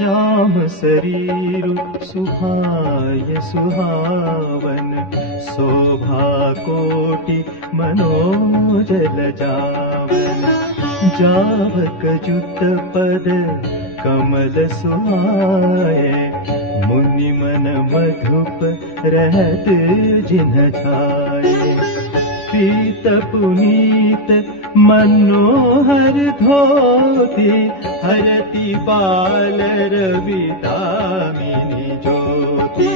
श्याम शरीरु सुहाय सुहावन, शोभा कोटि मनोजल जावन। जावक जुत पद कमल सुहाए, मुनि मन मधुप रहत जिन छाए। पीत पुनीत मनोहर धोती, हरति बाल रवि दामिनी ज्योति।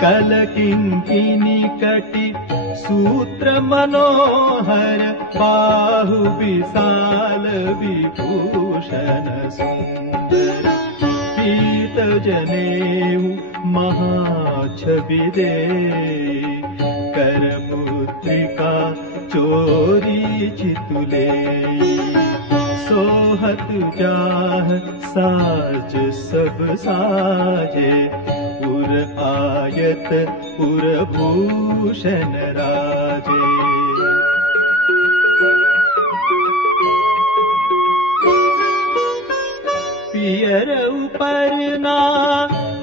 कल किंकिनी कटि सूत्र मनोहर, बाहु विशाल विभूषण सुंदर। पीत जनेऊ महाछवि दे, कर पुत्रिका चोरी चितुले। सोहत जाह साज सब साजे, उर आयत उर भूषण राजे। पियर उपरना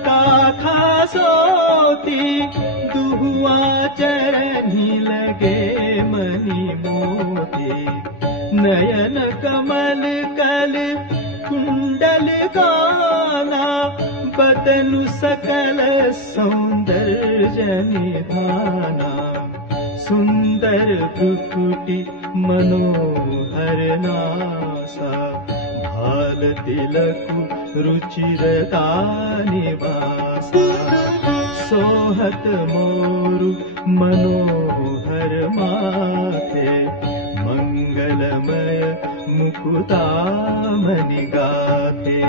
काखा सोती, दुहुआ चरनी लगे मणि मोती। नयन कमल कल कुंडल गाना, बदनु सकल सौंदर्य निधाना। सुंदर भ्रुकुटि मनोहर नासा, भाल तिलकु रुचिरता निवासा। सोहत मोरु मनोहर माथे, मंगलमय मुकुतामणि गाथे।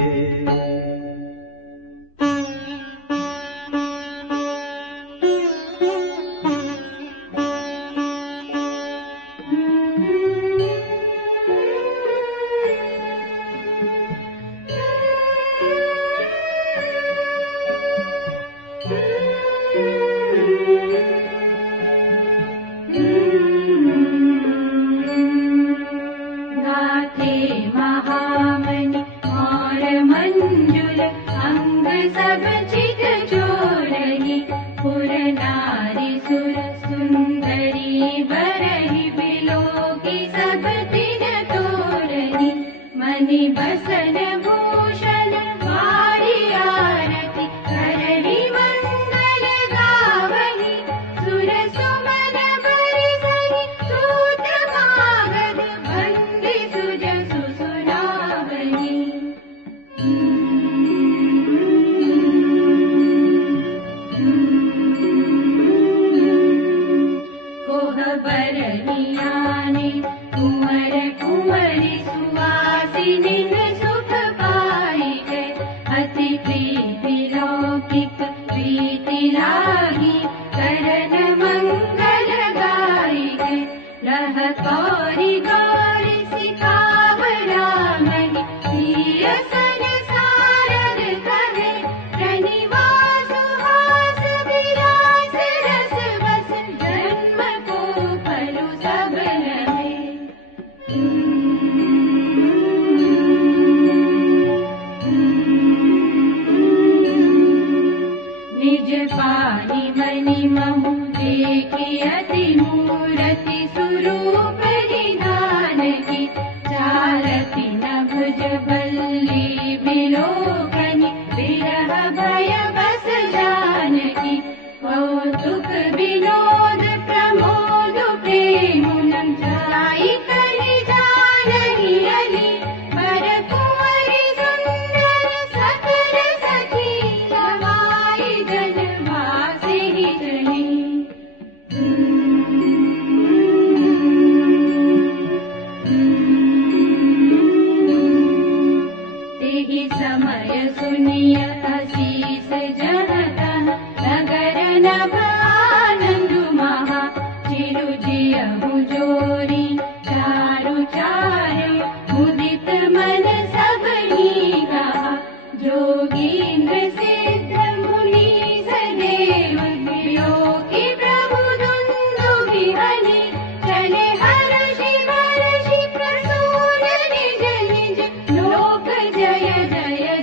जय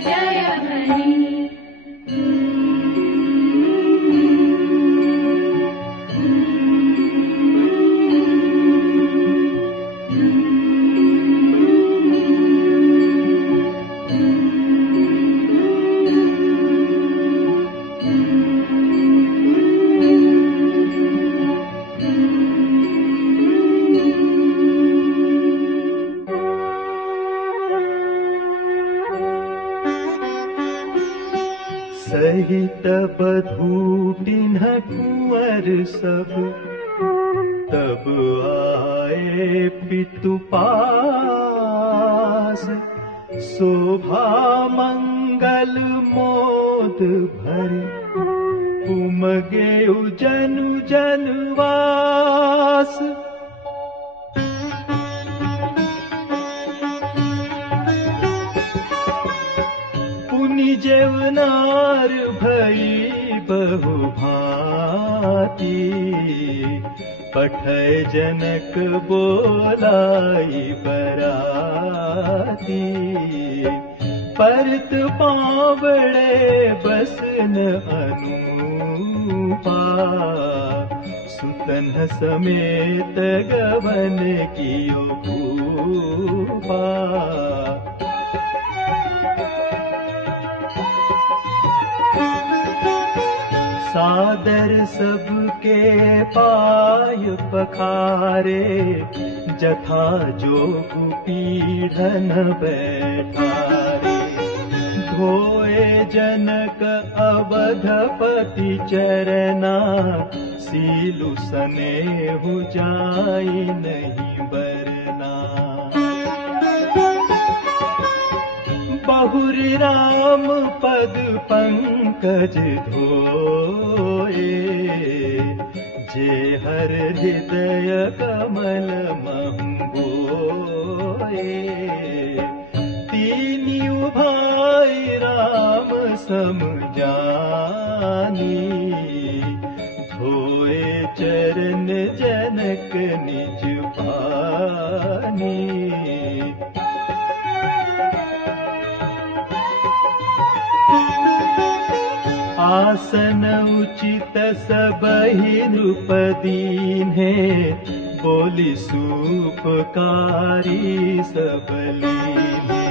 जय जय सहित बधूटिन्ह कुंवर सब, तब आए पितु पास। शोभा मंगल मोद भरे, उमगे जनु जनवास। पुनि जेवनार भई बहु भांति, पठय जनक बोलाई बराती। परत पावड़े बसन अनुपा, सुतन समेत गवन कियो भूपा। सादर सबके पाय पखारे, जथा जोग पीढ़न बैठारे। धोए जनक अवधपति चरना, सीलु सनेहु जाई नहीं बरना। बहुरि राम पद पंकज धोए, जे हर हृदय कमल मंगोए। तीनिउ भाई राम सम जानी, धोए चरण जनक निज पानी। आसन उचित सबहि नृपदीन्हे, बोली सुपकारी सब लीन्हे।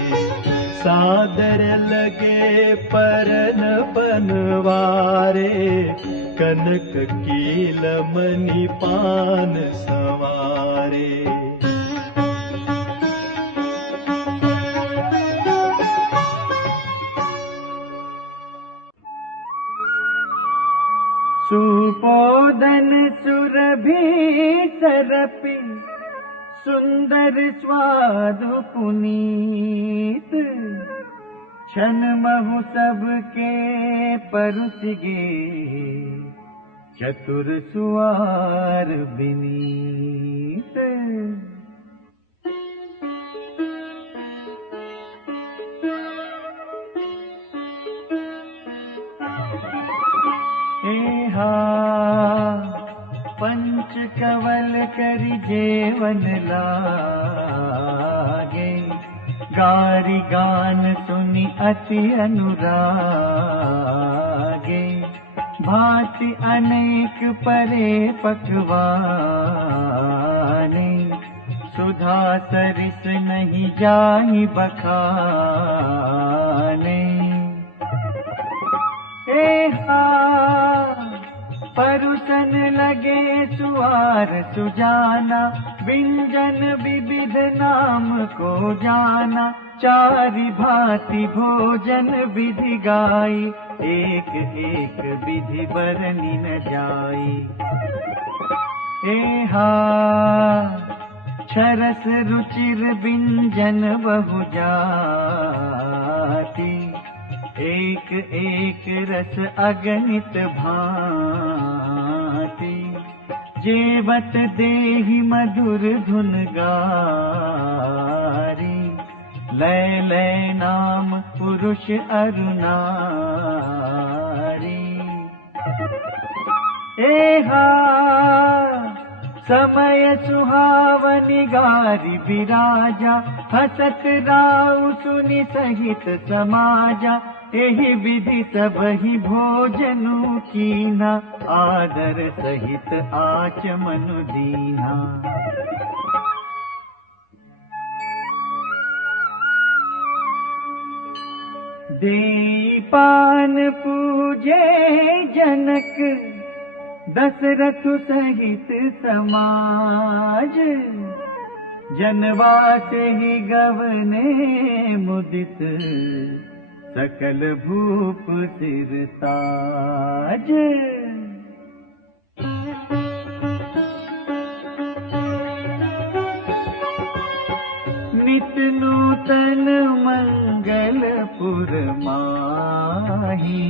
सादर लगे परन बनवारे, कनक कील मणि पान संवारे। सुपोदन सुरभि सरपि, सुंदर स्वादु पुनीत। क्षण महु सबके परुसिगे, चतुर सुवार बिनीत। एहा पंच कवल करि जेवन लागे, गारी गान सुनि अति अनुरागे। भांति अनेक परे पकवाने, सुधा सरिस नहीं जाहि बखाने। एहा परुसन लगे सुआर सुजाना, व्यंजन विविध नाम को जाना। चारि भांति भोजन विधि गाई, एक एक विधि बरनि न जाई। एहा छरस रुचिर व्यंजन बहु जाति, एक एक रस अगणित भांति। जेवत देहि मधुर धुन गारी, लय लय नाम पुरुष अरु नारी। एहा समय सुहावनि गारी विराजा, हसत राउ सुनि सहित समाजा। एहि विधि सबहि भोजनु कीन्हा, आदर सहित आचमनु दीन्हा। देई पान पूजे जनक, दशरथु सहित समाज। जनवास ही गवने मुदित, सकल भूप सिरताज। नित नूतन मंगलपुर माही,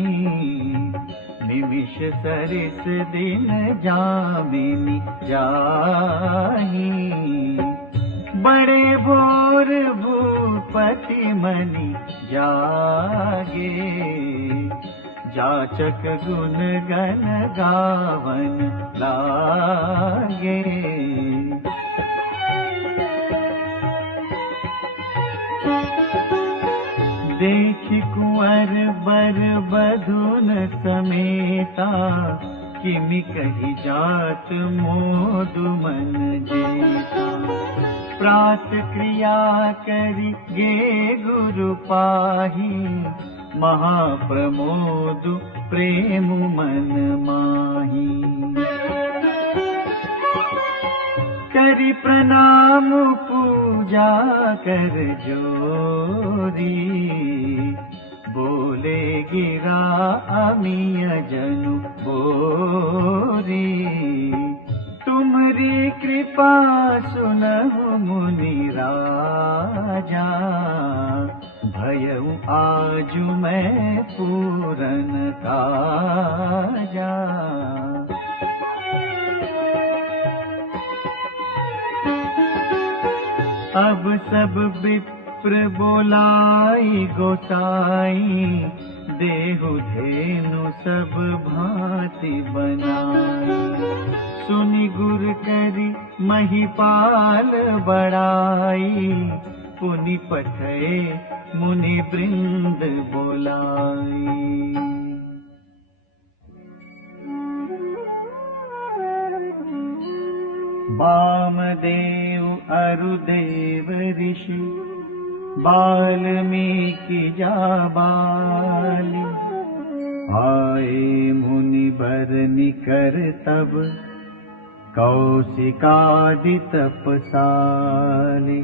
निमिष सरिस दिन जामिनी जाही। बड़े भोर भूपति मनि जागे, जाचक गुण गण गावन लागे। देख कुंवर बर बधुन समेता, किमि कही जात मोदु मन जेता। प्रात क्रिया करि गे गुरु पाही, महाप्रमोदु प्रेम मन माही। करि प्रणाम पूजा कर जोरी, बोले गिरा अमिय जनु बोरी। तुमरी कृपा सुनहु मुनि राजा, भयउ आजु मैं पूरन काजा। अब सब विप्र बोलाई गोसाई, देहु धेनु सब भांति बनाई। सुनि गुर करि महिपाल बड़ाई, पुनि पठए मुनि वृंद बोलाई। वामदेव अरुदेव ऋषि, वाल्मीकि जाबाली। आए मुनि बर निकर तब, कौशिकादि तपसाली।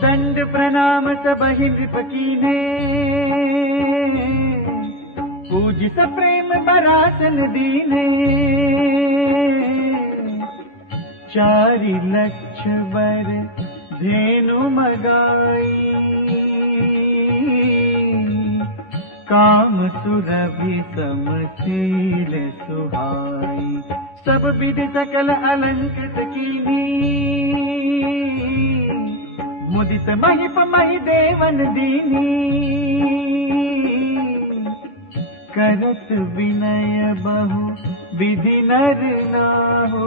दंड प्रणाम सबहि नृप कीन्हे, पूज सप्रेम बरासन दीन्हे। चारि लक्ष बर धेनु मगाई, काम सुरभि समशील सुहाई। सब विधि सकल अलंकृत कीन्ही, मुदित महिप महि देवन दीनी। करत विनय बहु विधि नर नाहु,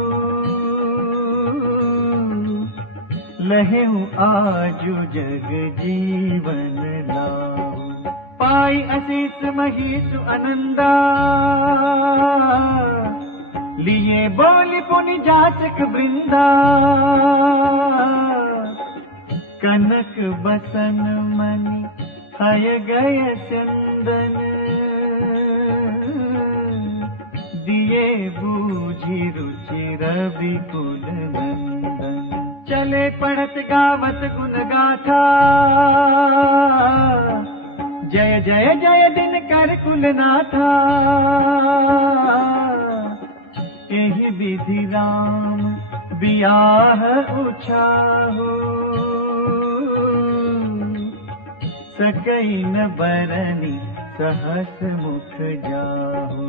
लहेउ आजु जग जीवन लाहु। पाई असीस महीसु अनंदा, लिए बोली पुनि जाचक वृंदा। कनक बसन मणि हय गय चंदन, दिए बूझी रुचि रवि कुल नंदन। चले पढ़त गावत गुण गाथा, जय जय जय दिन कर कुलनाथा। एहि विधि राम बियाह उछाहु, सकई न बरनी सहस मुख जाहु।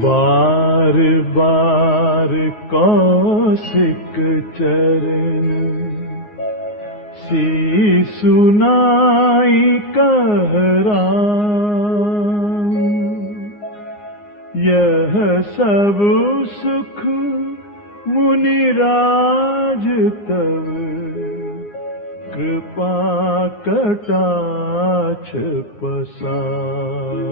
बार बार कौशिक चरण, सुनाई कहरा। यह सब सुख मुनिराज तव, कृपा कटाक्ष पसार।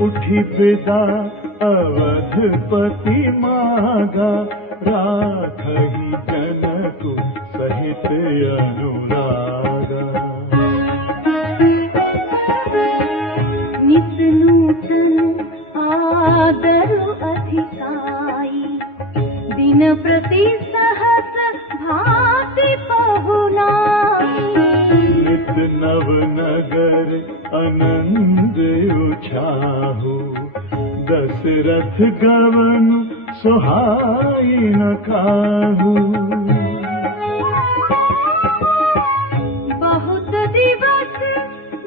उठी पिता अवधपति मागा, राखहि जनक सहित अनुरागा। नित नूतन आदर अधिकाई, दिन प्रति सहस भांति पहुनाई। नित नव नगर आनंद उछाहु, दशरथ गवन सोहाई न काहू। बहुत दिवस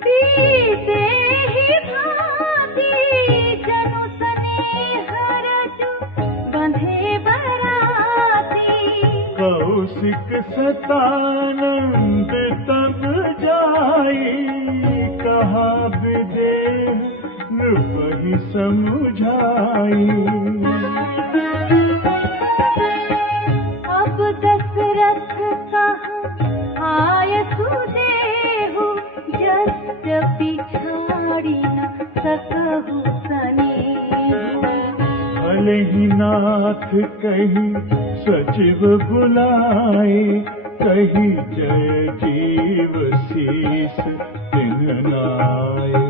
बीते ही भांति, जनु स्नेह रचु बंधे बराती। कौशिक सतानंद तब जाई, कहा विदेह नृपहि समुझाई। अब दशरथ कहा आयसु देहु, यद्यपि छाड़ी न सकहु सनेहु। भले ही नाथ कही सचिव बुलाए, कही जय जीव शीस तिन्ह नाए।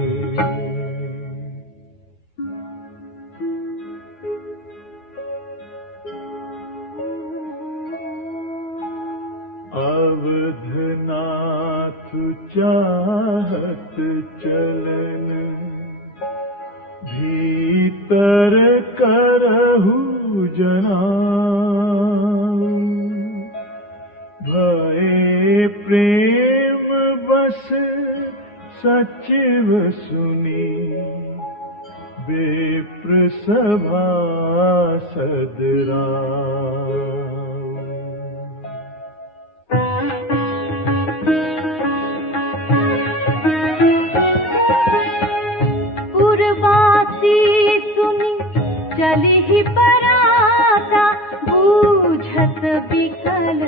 अवधनाथ चाहत चलन, भीतर करहु जनाऊ। भये प्रेम बस सचिव सुनी, विप्र सभासद राऊ। पुरवासी सुनी चली ही पराता, बूझत बिकल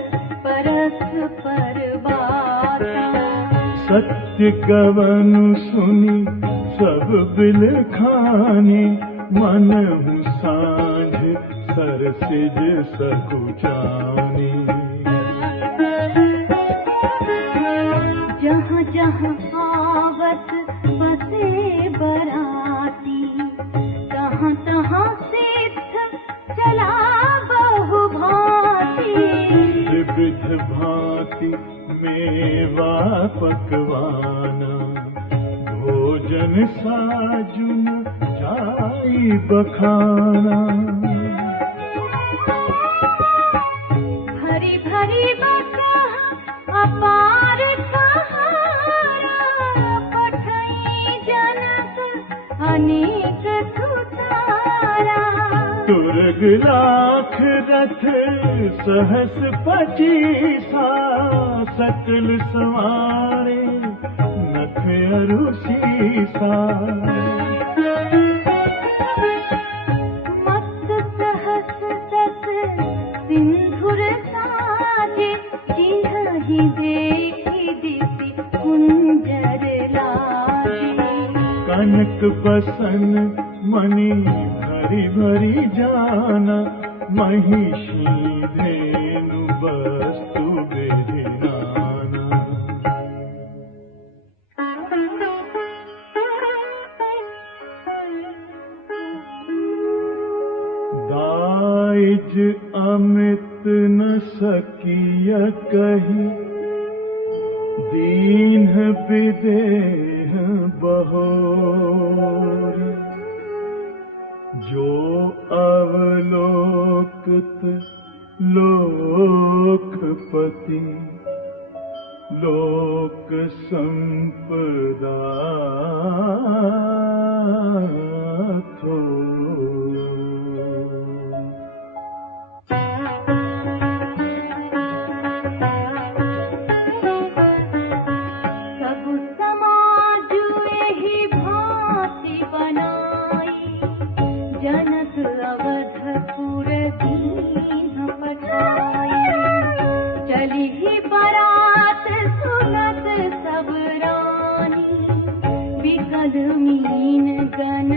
परस्पर बाता। सत्य गवन सुनी सब बिलखाने, मनहु सांझ सरसिज सकुचाने। जहाँ जहाँ आवत बसे बराती, तहाँ तहाँ सिद्ध चला बहु भांति। विविध भांति मेवा पकवाना, भोजन साजुन जाई बखाना। भरी भरी बकह अपार कहारा, पठई जनक अनेक सुतारा। तुरग लाख रथ सहस पचीसा, सकल सवारे नख अरु सीसा। मस्त सहस दस सिंधुर साजे, जिन्हि देखी दिसि कुंजर लाजे। कनक बसन मणि भरी भरी जाना, महिषी धेनु वस्तु विधि नाना। दाइज अमित न सकिय कही, दीन विदेह बहोर। जो अवलोकित लोकपति, लोक संपदा थोर। सब समाज एहि भांति बनाई, जनक अवधपुर दीन पठाई। चली ही बरात सुनत सब रानी, बिकल मीन गन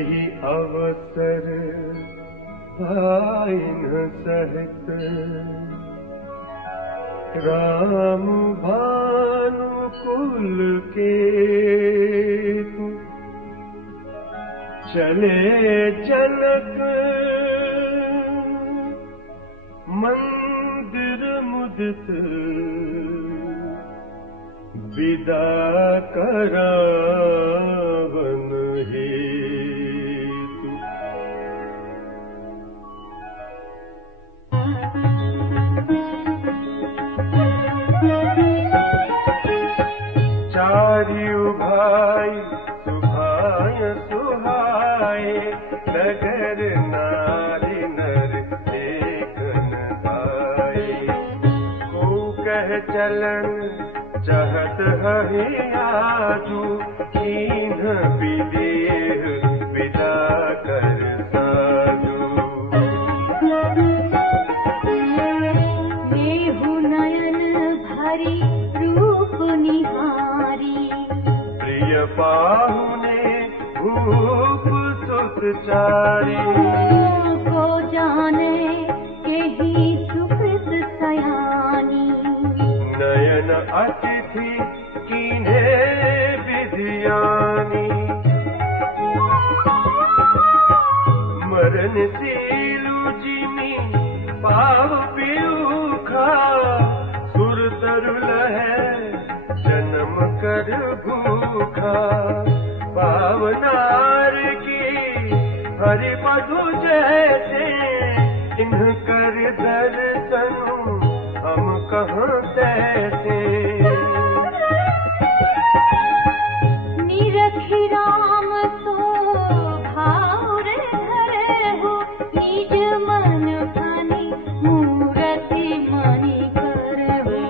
यही अवसर भाइन सहित राम भानुकुल के चले जनक मंदिर मुदित विदा करावन हेतु। चारियु भाई सुभाय सुहाय नगर नारी नर देखन आए। को कह चलन चहत हहि आजू कीन्ह विदेह विदा कर साजू। मेहु नयन भरी रूप निहारी प्रिय पाहुने भूप सुत चारी। को जाने केहि सुकृत सयानी नयन अतिथि कीन्हे विधियानी। मरण सीलु जिमी पाव पीयूखा सुर तरुल है जन्म कर भूखा। पावनार की हरि मधु जैसे इन्ह कर दर्शन हम कहाँ तैसे। निरखी राम सो भाव धरे हो निज मन फनि मूरति मणि करहु।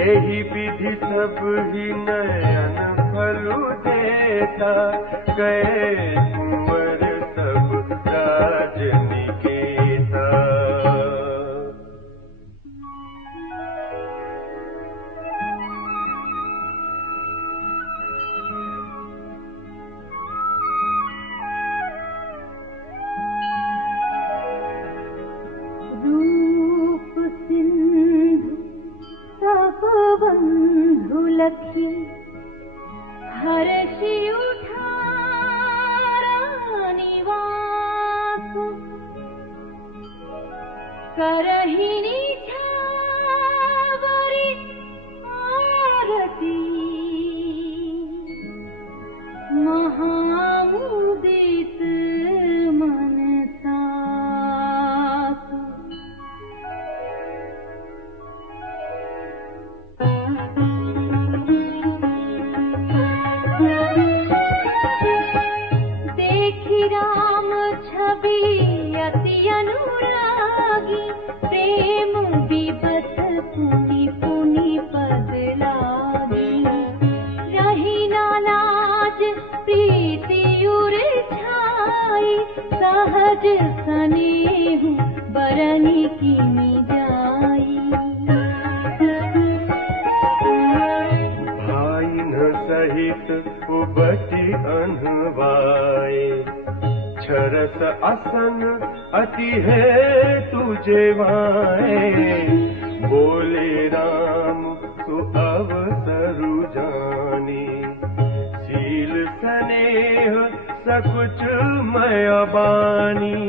यही विधि सब ही नयन फलु देता गए कुंवर सब राजनिकेता। रूप सिंधु सब बंधु लखी हर्षि उठारा निवास। करहि निछावरि आरती महामुदित मन सासु। देखी राम छवि अति अनुरागी प्रेम विवश पुनि पुनि पद लागी। रही ना लाज प्रीति उर छाई सहज स्नेहु बरनि कीनि जाई। सहित उबटी अनवाए छरस असन अति है तुझे वाए। बोले राम सु अवसरु जानी शील स्नेह सकुच मय बानी।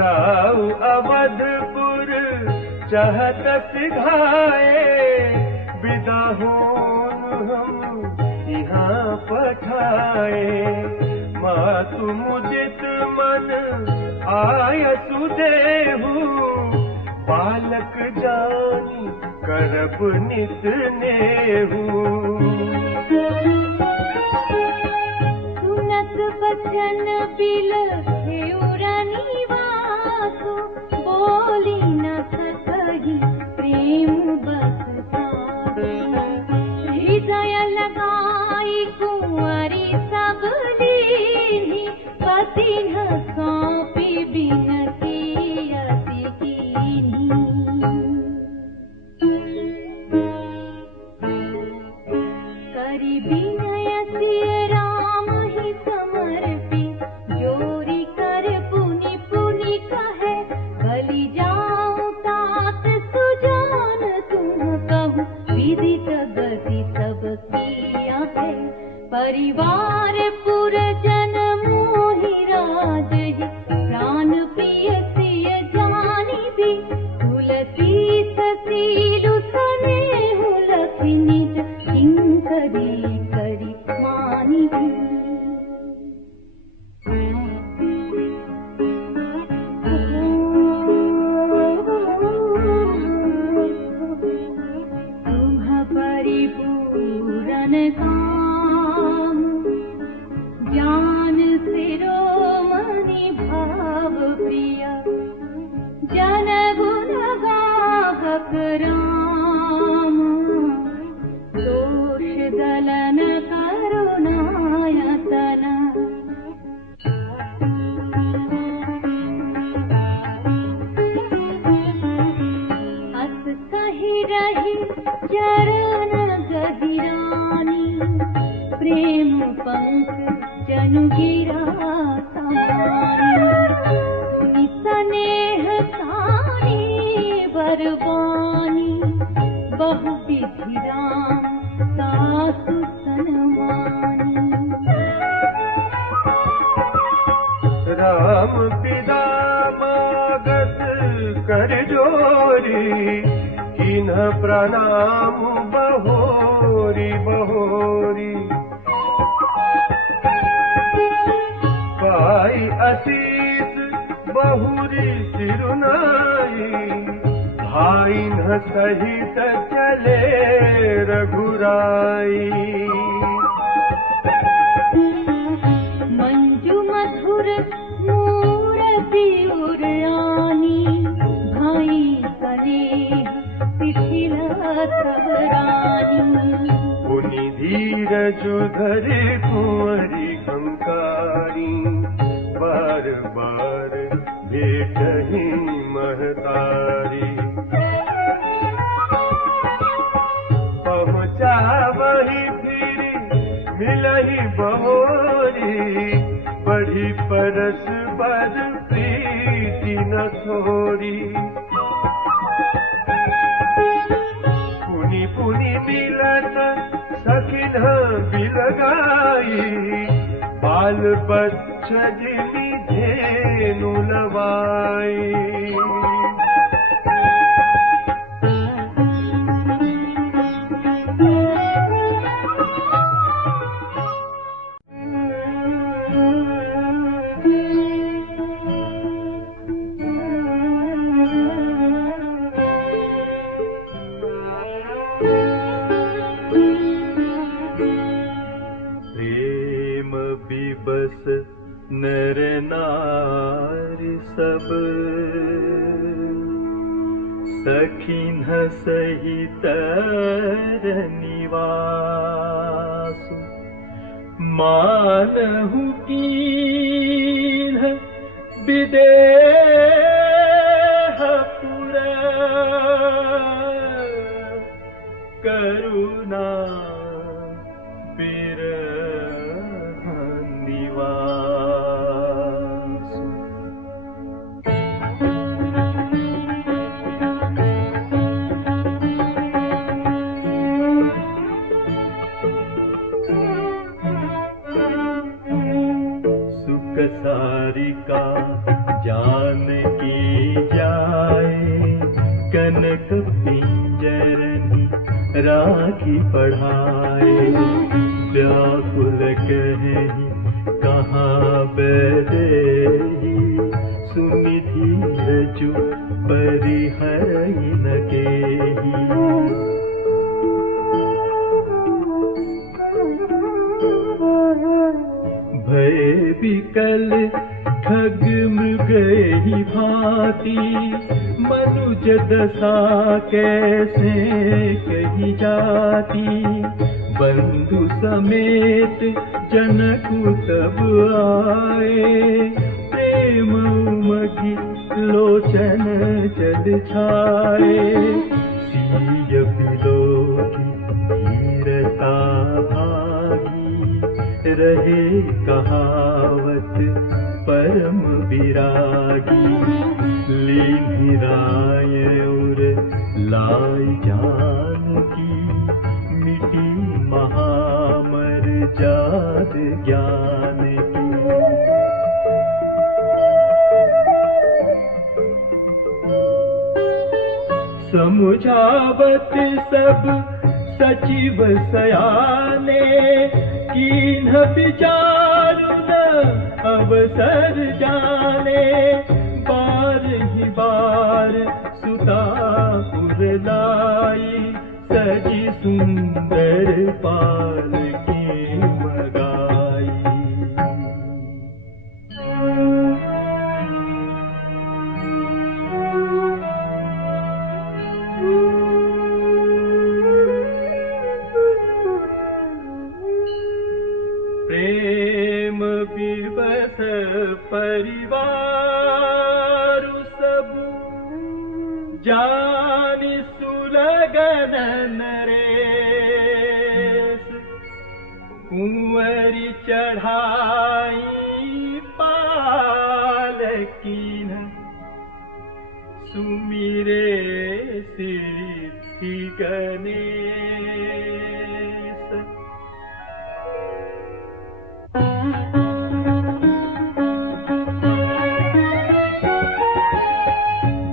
राउ अवधपुर चाहत सिधाए विदा होन हम यहाँ पठाए। मातु मुदित मन आय सुदेहु बालक जानी करब नित नेहु। सुनत बचन बिलखेउ रनिवासु बोली न सकहि प्रेम बस सासु। हृदय लगाई कुंवरी सब लीन्ही पति न सौंपी बिनती अति कीन्ही। परिवार पुरजन मोहि राजहि प्राण प्रिय सिय जानि भी तुलसी ससीलु सनेहु लखि निज किंकरी करि मानि भी तुम्ह परिपूरन काम ज्ञान शिरोमणि भाव प्रिय जन गुण गाहक राम दोष दलन करुणायतन अस कहि रही चरण गहिरानी प्रेम पंख जनु गिरा समानी सुनि स्नेह सानी बरबानी बहु विधि राम सासु सनमानी राम पिता मागत कर जोरी किन्ह प्रणाम बहोरी बहोरी पाई असीस बहुरी सिरुनाई भाई न सहित चले रघुराई मंजु मधुर मूरति उरयानी भाई स्नेह शिथिला सबरानी पुनि धीरज धरे कुंवरी कंकारी बार बार भेटहि महतारी पहुँचा वही फिर मिलहि बहोरी बढ़ी परस बर प्रीति न थोरी पुनि पुनि मिलत सखिन बिलगाई बाल बच्च जिनि धेनु लवाई नर नारी सब सखिन सहित निवासु मानहु कीन्ह विदेह पुर करुणा सारिका जानकी जाए कनक पिंजरनी राखी पढ़ाए व्याकुल कहे कहाँ बैदेही सुनि धीरजु परिहरि न केही भय विकल खग मृगहि भांति मनुज दशा कैसे कही जाती बंधु समेत जनकु तब आए प्रेम उमगी लोचन जल छाए सिय बिलोकी धीरता भागी रहे कहावत परम विरागी लीन्हि राय और लाई जानकी मिटी महामर जात ज्ञान की। समुझावत सब सचिव सयाने, कीन्ह विचार न अवसर जाने। बार ही बार सुता पुर लाई, सजी सुंदर पालकी मगाई। प्रेम विवश परिवार सब, जानि सुलगन नरेश। कुंवरी चढ़ाई पालकीन, सुमिरे सिद्धि गणेश।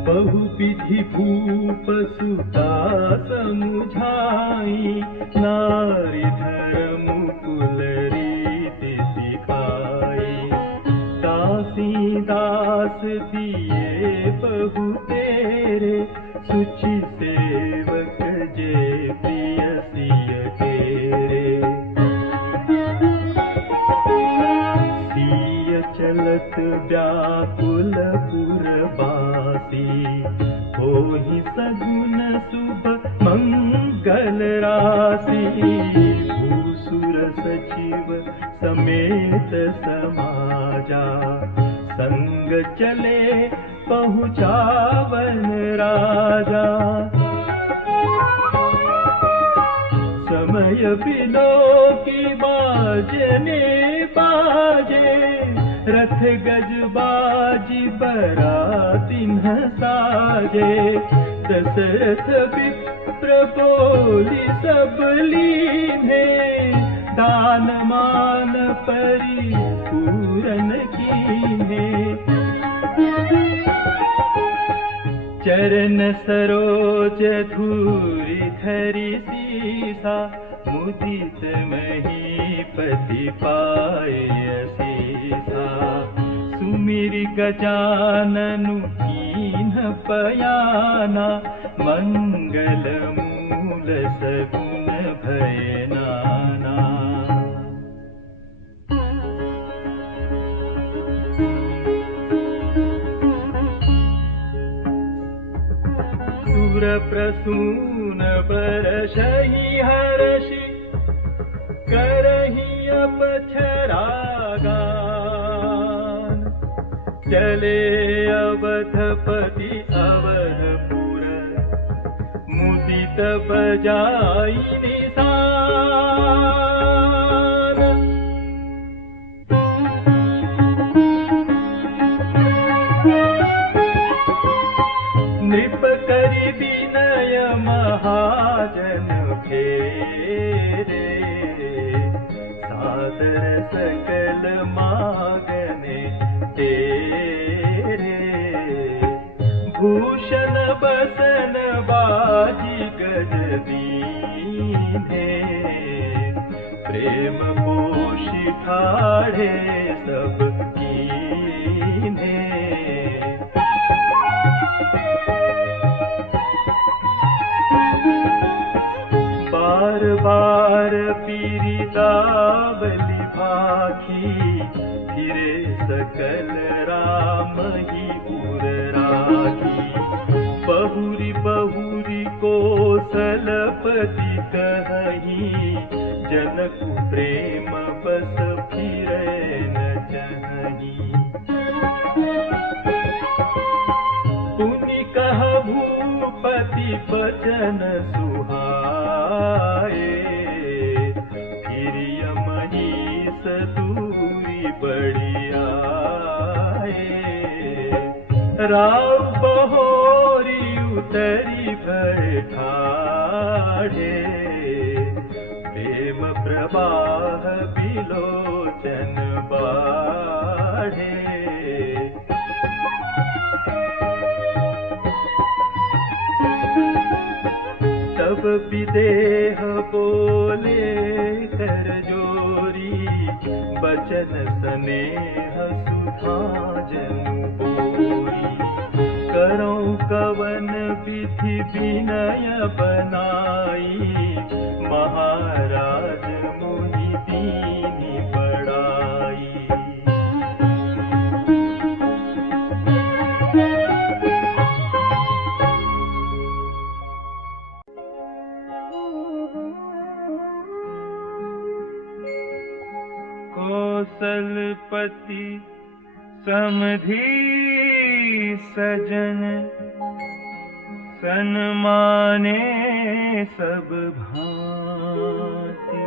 बहुविधि भूप सुता समुझाई, नारी धर्म कुल रीति सिखाई। दासी दास दिए बहु तेरे, सुचि सेवक जे प्रिय सिय तेरे। सिय चलत व्याकुल पुरबासी, होहि सगुन शुभ मंगल राशि। भूसुर सचिव समेत समाजा, संग चले पहुँचावन राजा। समय बिलो की बाजने बाजे, रथ गज बाजी बरातिन साजे। दशरथ विप्र बोली सब लीने, दान मान परिपूरन कीन्हे। चरण सरोज धूरि धरि सीसा, मुदित महीपति पाए असीसा। सुमिरि गजाननु कीन्ह पयाना, मंगल मूल सगुन भय नाना। सुर प्रसून बरसहि हर्षि, करहि अपछरागान। चले अवधपति अवधपुर, मुदित बजाई निशान। नृप करि विनय महाजन फेरे, सादर सकल मागने तेरे। भूषण बसन बाजी गज दीने, प्रेम पोषि ठाढ़े सब कीन्हे। बार बार पीरितावली भाखी, फिरे सकल राम ही उर राखी। बहुरी बहुरी कौशलपति कहि, जनकु प्रेम बस फिरे न चाही। पुनि कह भूपति बचन सुहाए, फिर महिष दूरी बड़ी आए। राव बहोरी उतरी भय ठाढ़े, प्रेम प्रभाव बाह बिलोचन बाढ़े। तब विदेह बोले कर जोरी, बचन स्नेह सुधा जन बोरी। करो कवन विधि विनय बनाई, महाराज मोहि दीनी बड़ाई। कौसलपति समधि सजन, सन्माने सब भांति।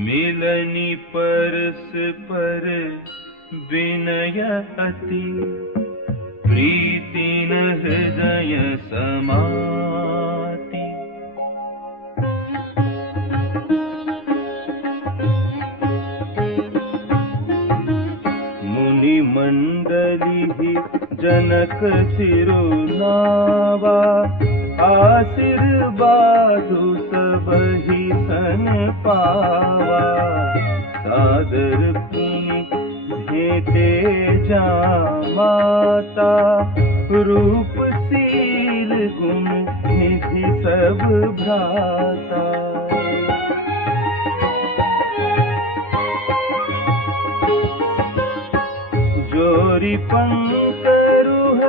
मिलनी परस पर विनय अति, प्रीति न हृदय समाति। मुनि मंडली जनक सिरुनावा, आशीर्वादु सबहि सन पावा। सादर पुनि भेटे जा माता, रूप शील गुण निधि सब भ्राता। जोरी पंकरुह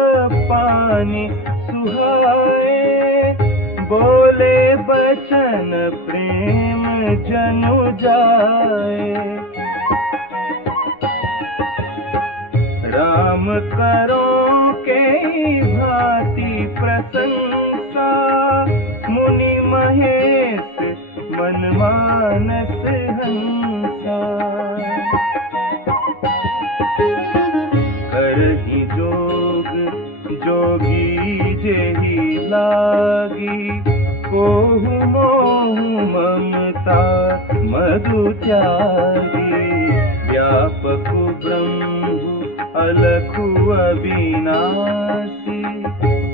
पानी सुहाए, बोले बचन प्रेम जनु जाए। राम करो के भांति प्रशंसा, मुनि महेश मन मानस हंसा। करहि जोग जोगी जेहि लागी, कोहु मोहु ममता मधु त्यागी। व्यापक ब्रह्म अलखु अविनाशी,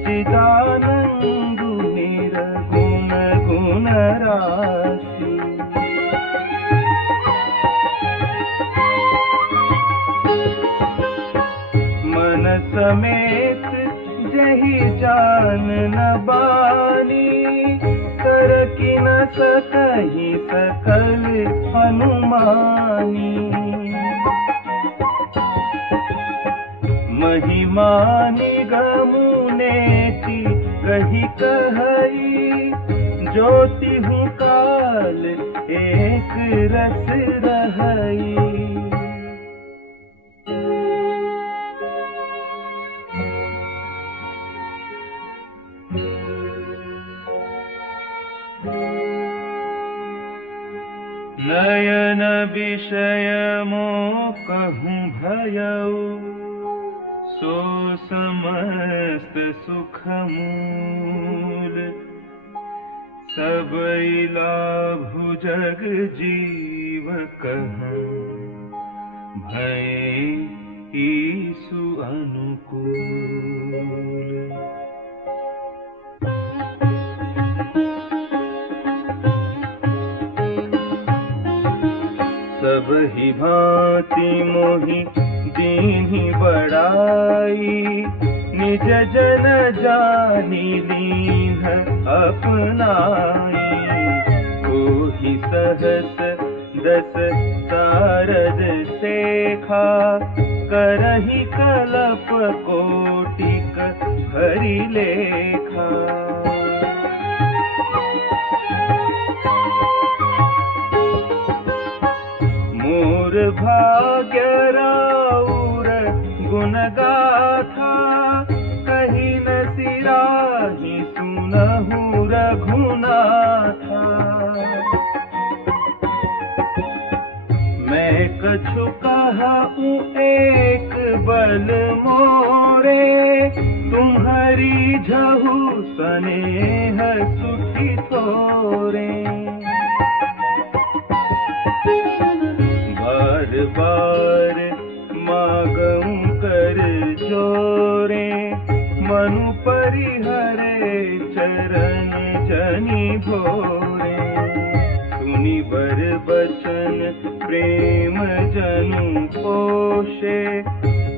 चिदानंदु निर्गुण गुण राशि। मन समेत जहि जान न बानी, कर कि न सकहि सकल हनुमानी। महिमा निगम नेति कही कहई, ज्योति हूँ काल एक रस रहई। नयन विषय मोकहु भयउ, सो समस्त सुख मूल। सबई लाभु जग जीव कहूं, भय ईसु अनुकूल। सबहि भांति मोहि दीन्हि बड़ाई, निज जन जानि लीन्ह अपनाई। कोहि सहस दस सारद सेखा, करहि कलप कोटिक भरि लेखा। मोर भाग्य राउर गुण गाथा, कहीं न सिराही सुनहु रघुनाथा। मैं कछु कहूँ एक बल मोरे, तुम्हारी झहु स्नेह सुखी थोरे। बार मागं कर जोरे, मनु परिहरे चरण जनि भोरे। सुनि बर बचन प्रेम जनु पोषे,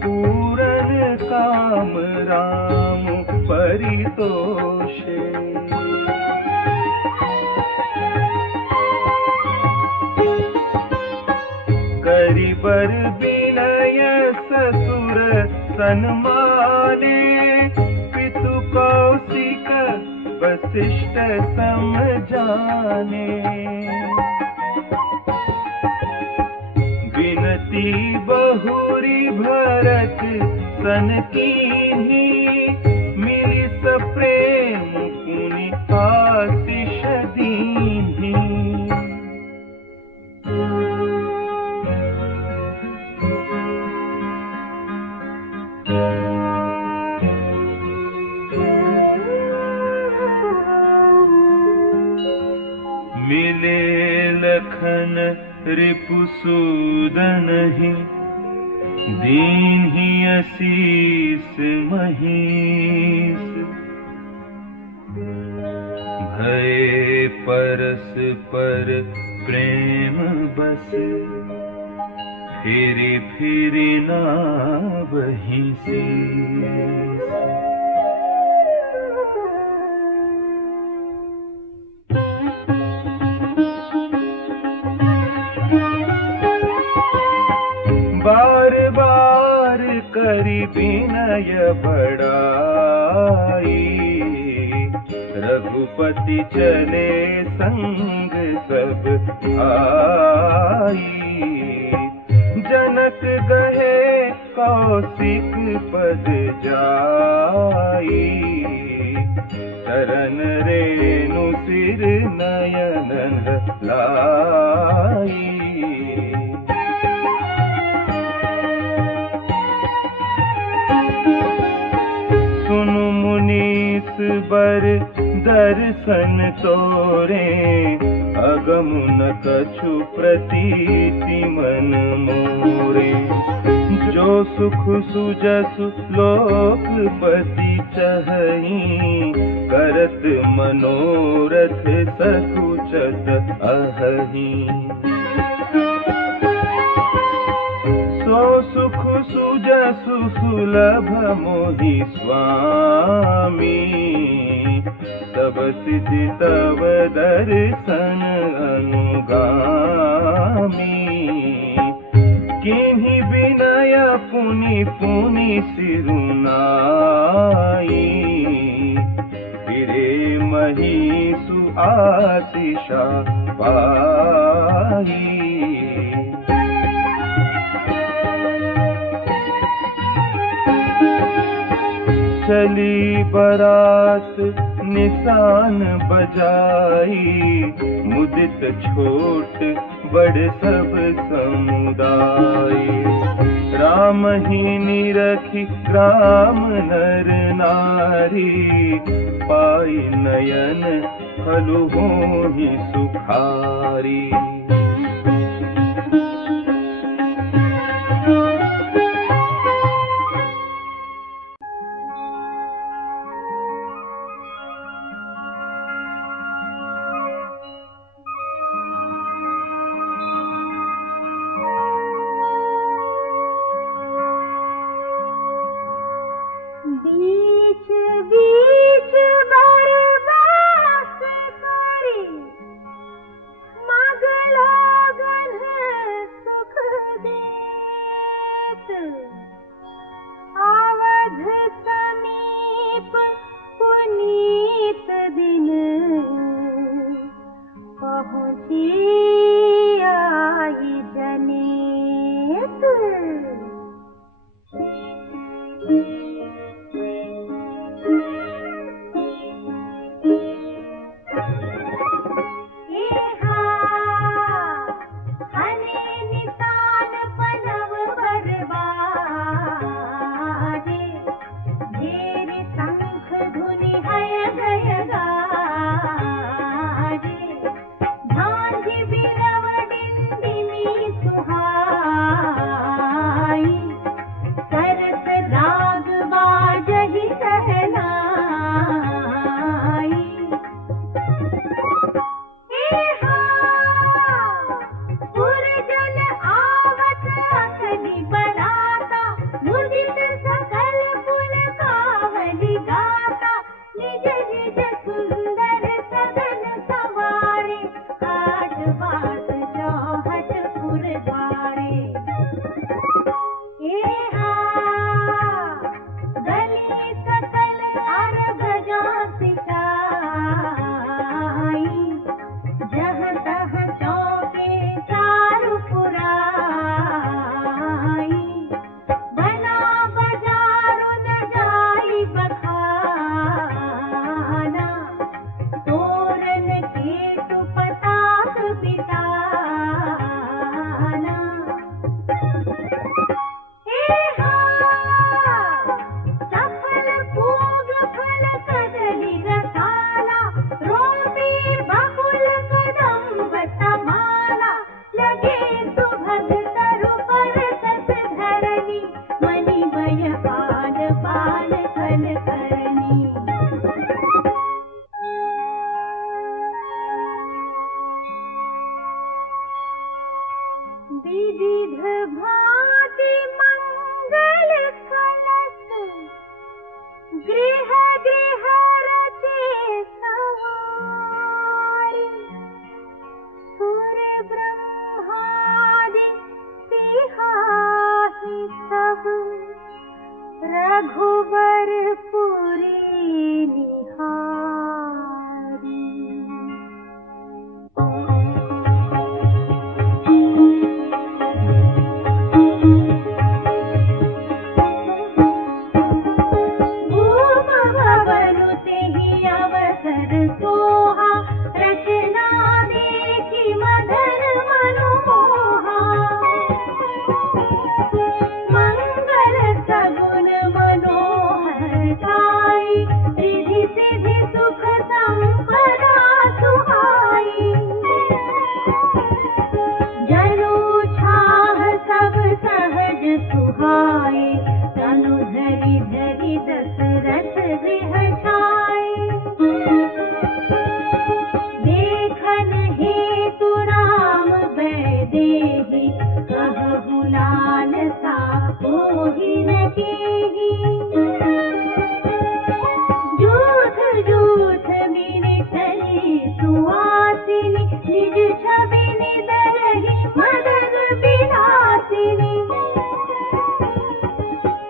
पूरन काम राम परितोषे। करि बर विनय ससुर सन्माने, पितु कौशिक वसिष्ठ सम जाने। विनती बहुरी भरत सन कीन्ही, मिलि सप्रेम पुनि आशीष दीन्ही। मिले लखन रिपुसूदनहि, दीन्हि असीस महीस। भये परस पर प्रेम बस, फिरि फिरि नावहि शीस। बार बार करि विनय बड़ाई, रघुपति चले संग सब भाई। जनक गहे कौशिक पद जाई, चरण रेणु सिर नयन लाई। सुनु मुनीस बर दर्शन तोरे, अगम न कछु प्रतीति मन मोरे। जो सुख सुजसु लोकपति चहई, करत मनोरथ सकुचत अहही। सो सुख सुजसु सुलभ मोहि स्वामी, सब सिद्धि तव दर्शन अनुगामी। किन्हि विनय पुनि पुनि सिरुनाई, फिरे महीसु आशीषा पाई। चली बरात निशान बजाई, मुदित छोट बड़ सब समुदाय। राम ही निरखी ग्राम नर नारी, पाई नयन फलु होहि सुखारी। बाड़े। ए हा गली सकल अर्घ जा सिंचाई, जहाँ तहाँ चौके चारु पुराई। बना बजारो न जाई बखाना, तोरण केतु पताक बिताना। हे हा सफल पूग फल कदली रसाला, रोपी बहुल कदम्ब तमाला। लगे सुभग तरु बरसत धरनी, मणिमय पान पान फल करनी। विविध भांति मंगल कलश, गृह गृह रचे सवारी। सुर ब्रह्मादि तिहाहि सब, रघुबर पुरी निहारी। भूम भवन तेहि अवसर सोहा, रचना देखी मदन मनमोहा। मंगल सगुन मनोहर छाई, रिधि सिधि सुख संपदा सुहाई। जनु छाह सब सहज सुहाए, तनु धरि धरि दशरथ गृह छाए। देखन हेतु राम वैदेही, कहहु लालसा मोहि न केही। जूथ जूथ मिरि चली सुआसिनी, निज छवि निदरहि मदन विलासिनी।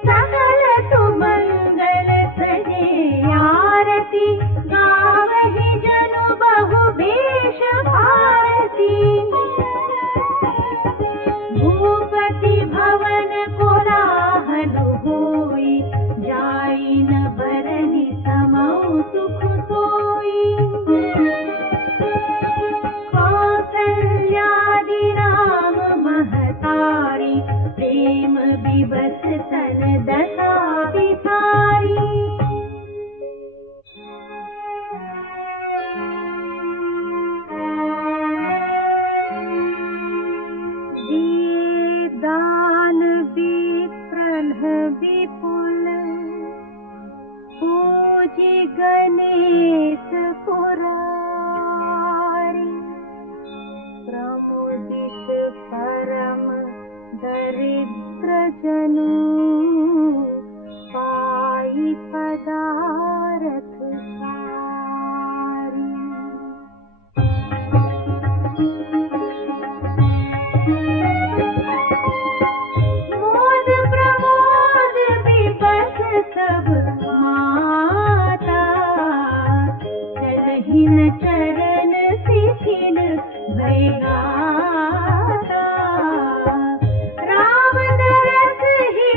सकल सुमंगल सजे आरती, गावहि जनु बहु भेष भारती। भूपति भवन कोलाहल होई, जाई न बरनि समौ सुख सोई। कौसल्यादि राम महतारी, प्रेम विवश तन दशा बिसारी। दिए दान विप्रलह विपुल, पूजी गणेश पुरारी। प्रमुदित परम दरिद्र जनु, पाई पदारथ सारी। मोद प्रमोद विपथ सब माता, चलहि न चरण शिथिल भय गाता। राम दरस ही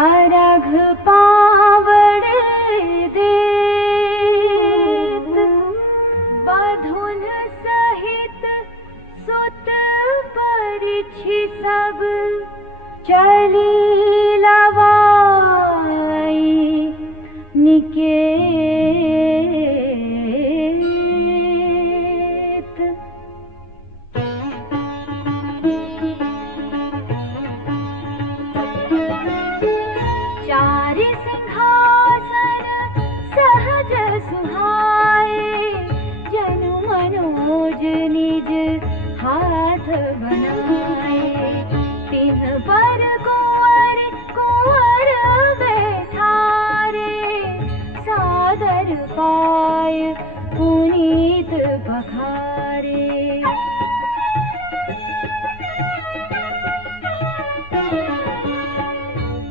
अरघ पावड़ देत बधुन सहित सुत परिछि सब चली लवाई निकेत। चारि सिंहासन सहज सुहाए जनु मनोज निज हाथ बनाए। तिन पर कुंवर कुंवर बैठारे सादर पाय पुनीत पखारे।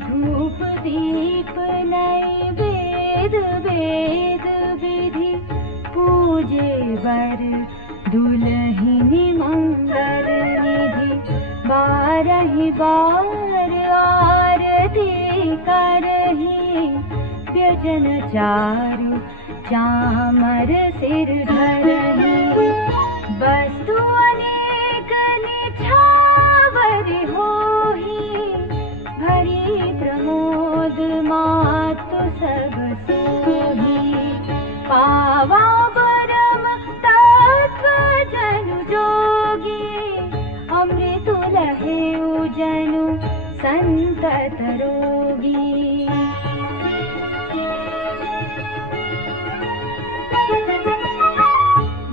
धूप दीप नैवेद वेद विधि पूजे वर दुलहिनी मंगल निधि। बारहि बार आरती करहि व्यजन चारु चामर सिर धरहि। वस्तु अनेक निछावर होहि भरी प्रमोद मातु सब सोहि। पावा परम तत्व जनु जोगी अमृत लहे जनु संतत रोगी।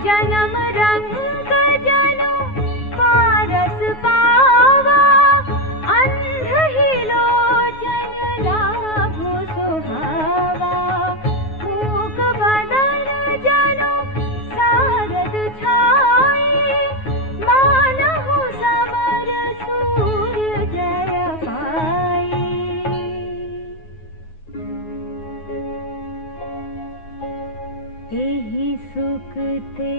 जन्म रंग जनु पारस पावा अंध ही लोचन लाभु सुहावा। मूक बदन जनु सारद छाई मानहु समर सूर्य जय पाई। एहि सुख ते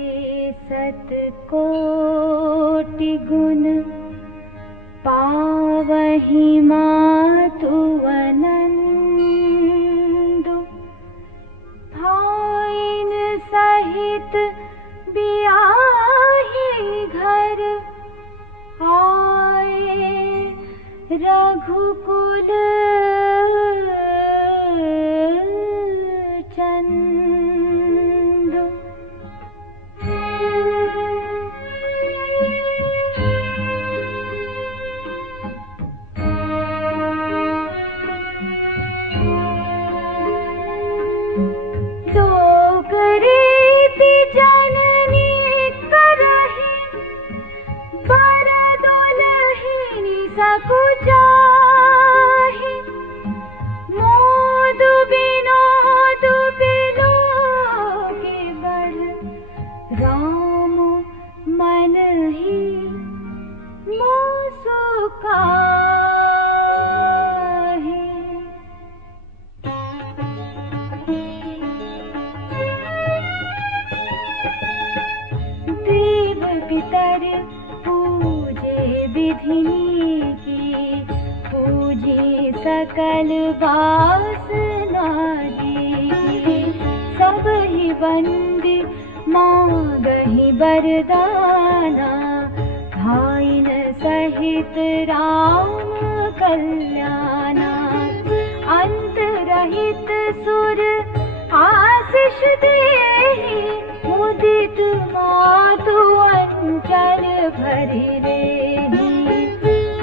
सत कोटि गुण पावहि मातु अनंदु। भाइन सहित बियाहि घर आए रघुकुल चंदु। लोक रीति जननी करहि बर दुलहिनी सकुचाहि। मोद विनोद बिलोके बढ़ राम मन ही मुस्काहि। देव पितर पूजे विधिनी की पूजे सकल वासना जी। सब ही वंदी मांगहि वरदाना भाइन सहित राम कल्याणा। अंत रहित सुर आशीष देहि मुदित मातु अंचल भरि रेहि।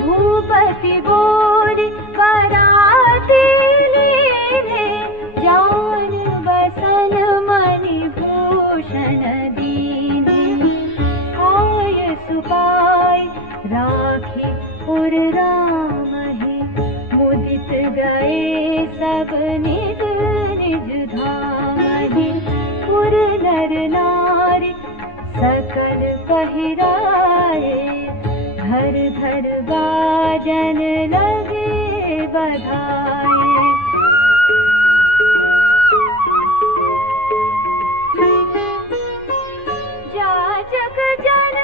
भूपति बोरि बराती लीने जान बसन मणि भूषण दीने। आय सुपाय राखी उर रामहि मुदित गए सब निज निज धामहि। पुर नर नारी सकल पहिराए घर घर बाजन लगे बधाए। जाजक जन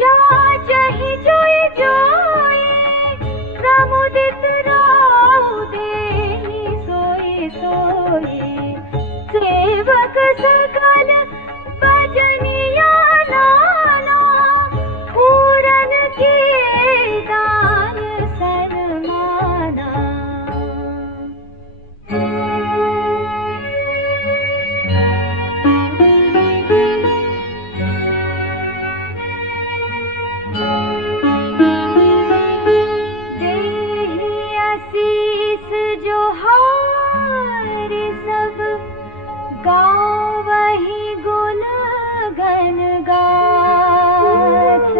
जाचहि जोई जोई प्रमुदित राहु दे। सकल बजनिया नाना पूरन के दान सनमाना। देहि आशीष जो हार सब गावहि गुण गण गाथ।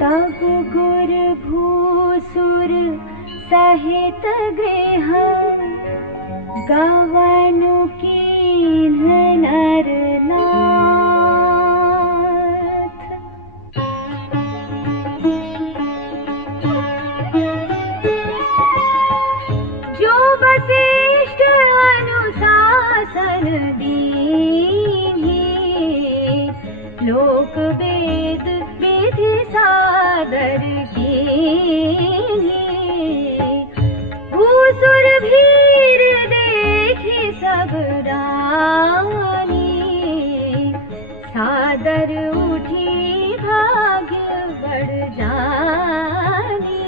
तब गुर भूसुर सहित गृह गवनु कीन्ह नर नाथ। जो वशिष्ठ अनुशासन दीन्हि लोक वेद विधि सादर कीन्हि। भूसुर भीर देखि सब रानी सादर उठी भाग्य बढ़ जानी।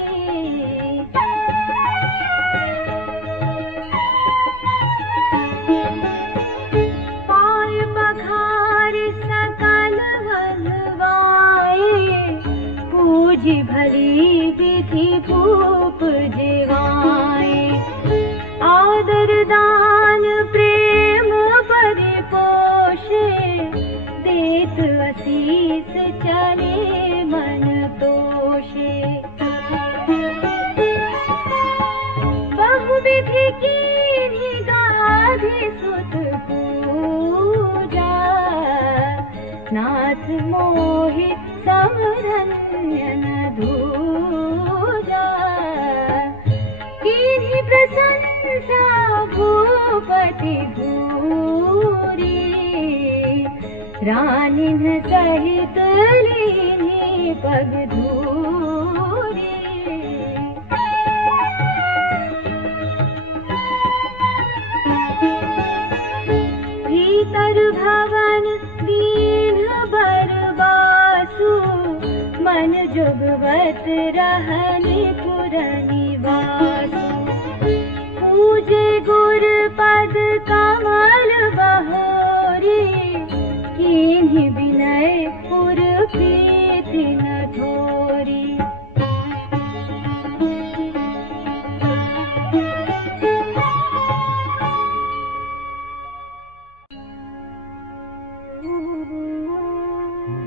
पाय पखार सकल वधवाए पूजी भली विधि भूप जिवाए। आदर दान प्रेम परिपोषे देत आशीष चले मन तोषे। बहुविधि कीन्हि गाधि सुत पूजा नाथ मोहि समधन्य न दूजा। कीन्हि प्रशंसा भूपति भूरि रानिन्ह सहित लीन्हि पग धूरि। भीतर भवन दीन्ह बरबासु मन जोगवत रहनि पुर निवासु। पूजे गुर पद कमल बहोरी कीन्हि विनय पुर प्रीति न थोरी।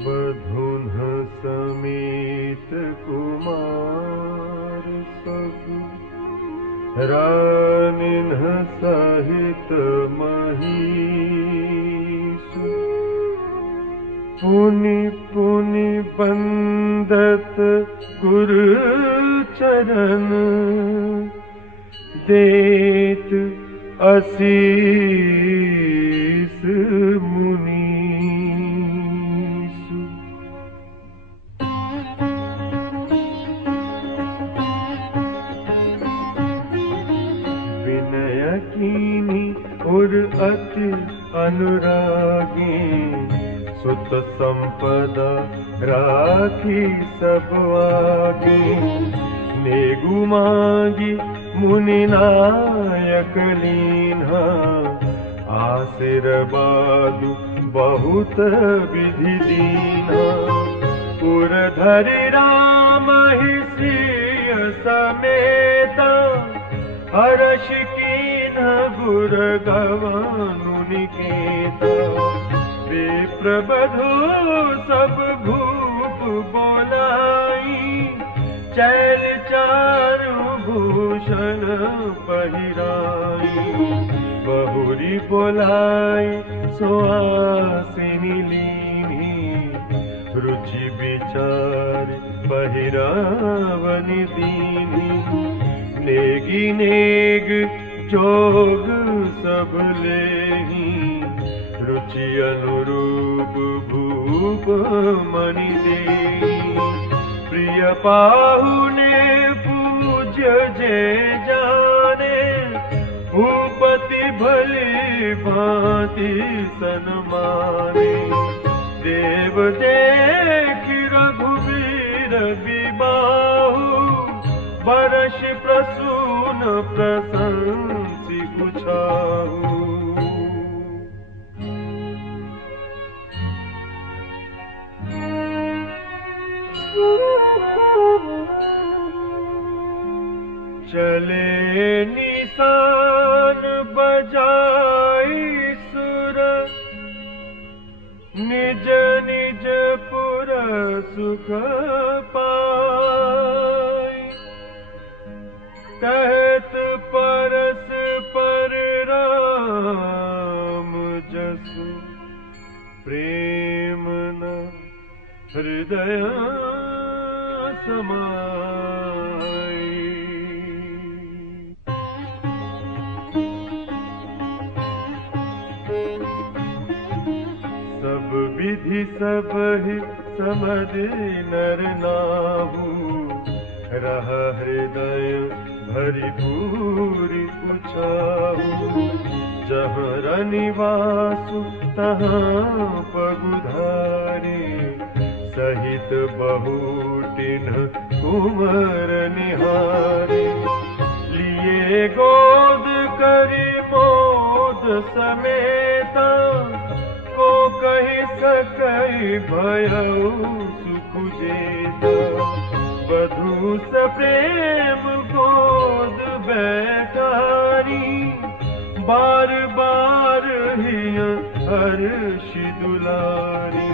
बधुन्ह समेत कुमार सब रानिन्ह सहित महीसु। पुनि पुनि बंदत गुर चरण देत आशीष मुनीसु। विनय कीन्हि और अति अनुरागी सुत संपदा राखी सब आगे। नेगु मांगी मुनि नायक लीन्हा आशीर्वादु बहुत विधि दीन्हा। पुर धरि राम ही सिय समेता हर्ष कीन्ह गुर गवनु निकेता। विप्र बधू सब भूप बोलाई चैल चारु भूषण पहिराई। बहुरी बोलाई सुहासिनी लीनी रुचि विचार पहिरावनि दीनी। नेगी नेग जोग सब लेही रुचि अनुरूप भूप मणि देही। प्रिय पाहुने पूज्य जे जाने भूपति अति भली भांति सन्माने। देव देखि रघुवीर बिबाहु, बरस प्रसून प्रशंसी पुछाहु। चले निशान बजाई सुर, निज निज पुर सुख पाई। कहत परस पर राम जसु, प्रेम न हृदय समाई। सब विधि सब ही समझ नर नाहु, रह हृदय भरी पूरी पुछाहु। जहाँ रनिवासु तहाँ पगुधारे, सहित बहुटिन कुंवर निहारे। लिए गोद करी मोद समेता, को कहि सकई भयउ सुख जेता। वधू सप्रेम गोद बैठारी, बार बार हिय हर्षि दुलारी।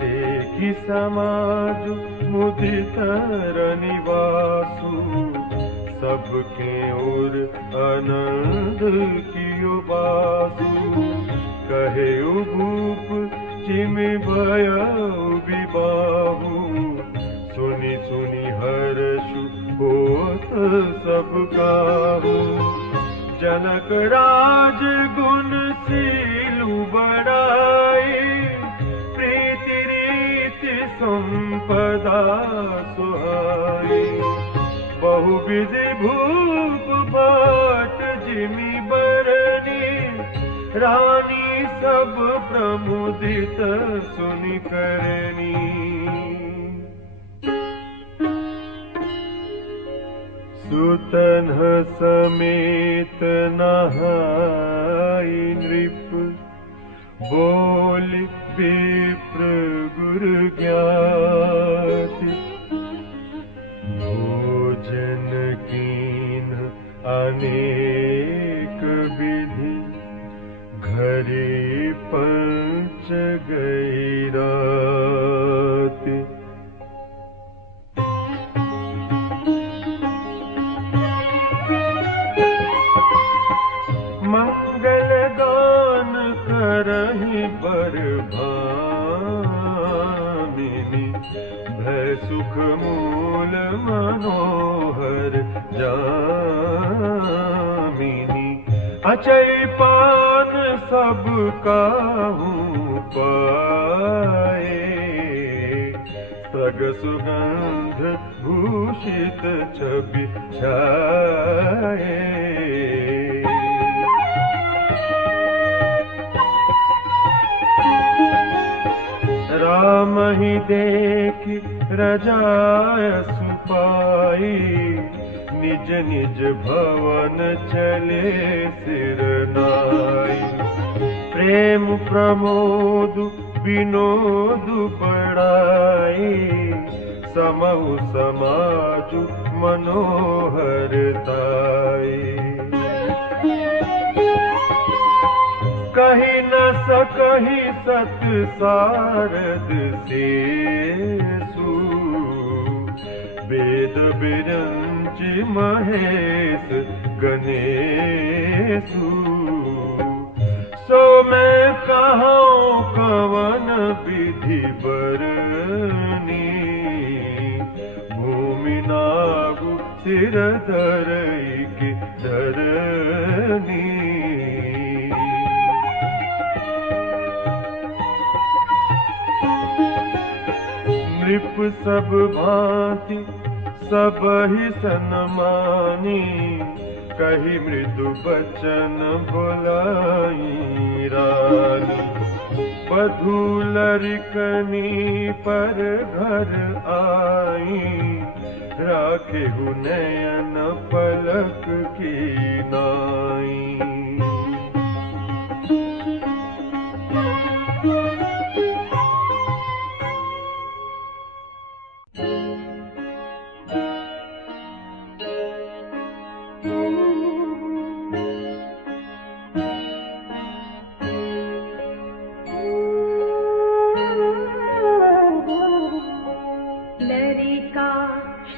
देखि समाज मुदित रनिवासु, सबके ओर आनंद कियो बासु। कहे भूप चिमि भयउ विबाहु, सुनि सुनि हर्षु होत सब काहू। जनक राज गुण सीलु बड़ाई, प्रीति रीति संपदा सुहाई। बहुविधि भूप बाट जिमि बरनी, रानी सब प्रमुदित सुनि करनी। सुतन समेत नहाई नृप, बोल विप्र गुरु ज्ञाति। भोजन कीन अनेक विधि, घरे पंच गई राति। मंगल दान करहि बर भामिनी, भय सुख मूल मनोहर जामिनी। अचै पान सब काहू पाए, सग सुगंध भूषित छवि छाए। राम ही देखि रजाय सुपाई, निज निज भवन चले सिर नाई। प्रेम प्रमोद विनोद बढ़ाई, समहु समाजु मनोहरताई। कहि न सकहि सत सारद सेसु, वेद बिरंच महेश गणेशु। सो मैं कहूँ कवन विधि बरनी, भूमि नागु सिर धरई की धरनी। नृप सब भांति सब ही सन्मानी, कही मृदु बचन बुलाई रानी। बधू लरिकनी पर घर आई, राखे नयन पलक की नाई।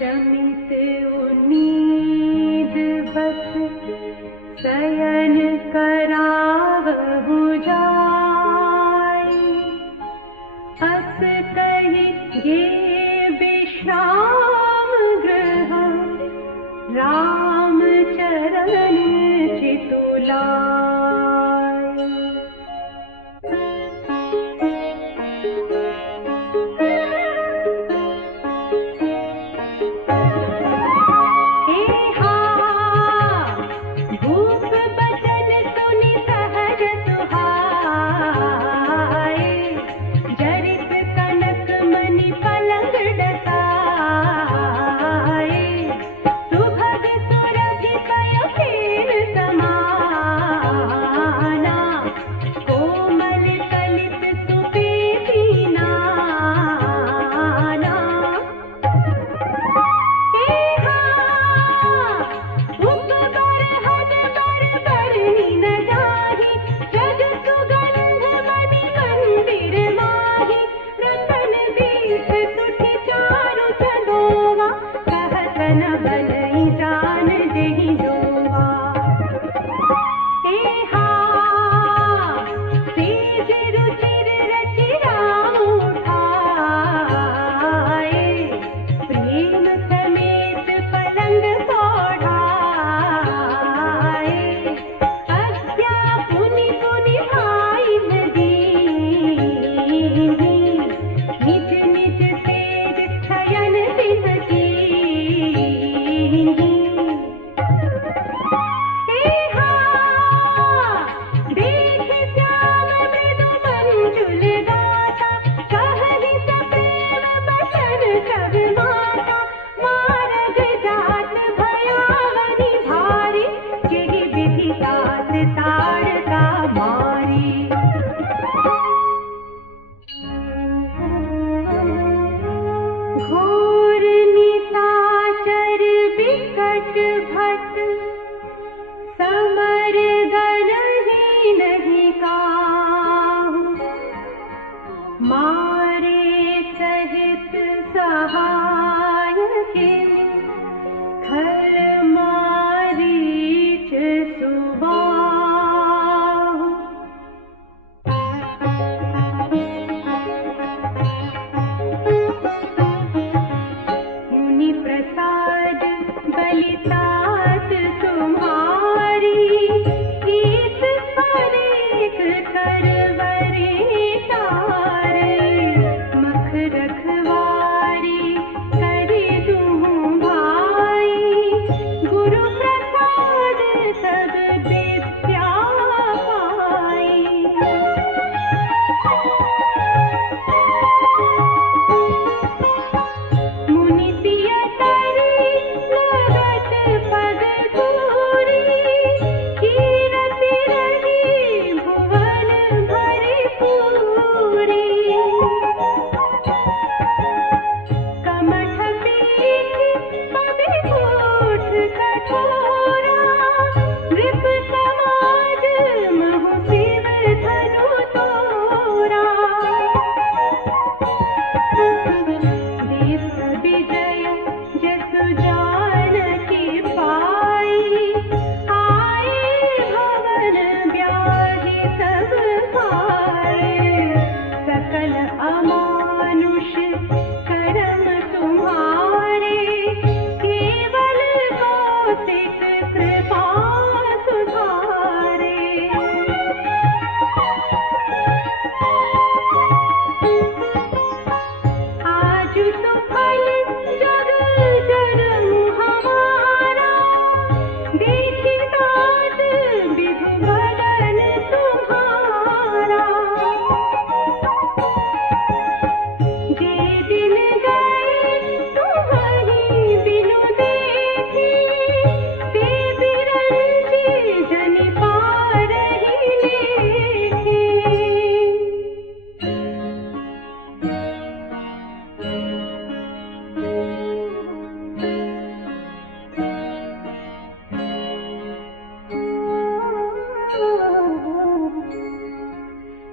शमित उन्नीद बस शयन करावहु जाई। अस कहि गे विश्राम गृह, राम चरण चितुलाई।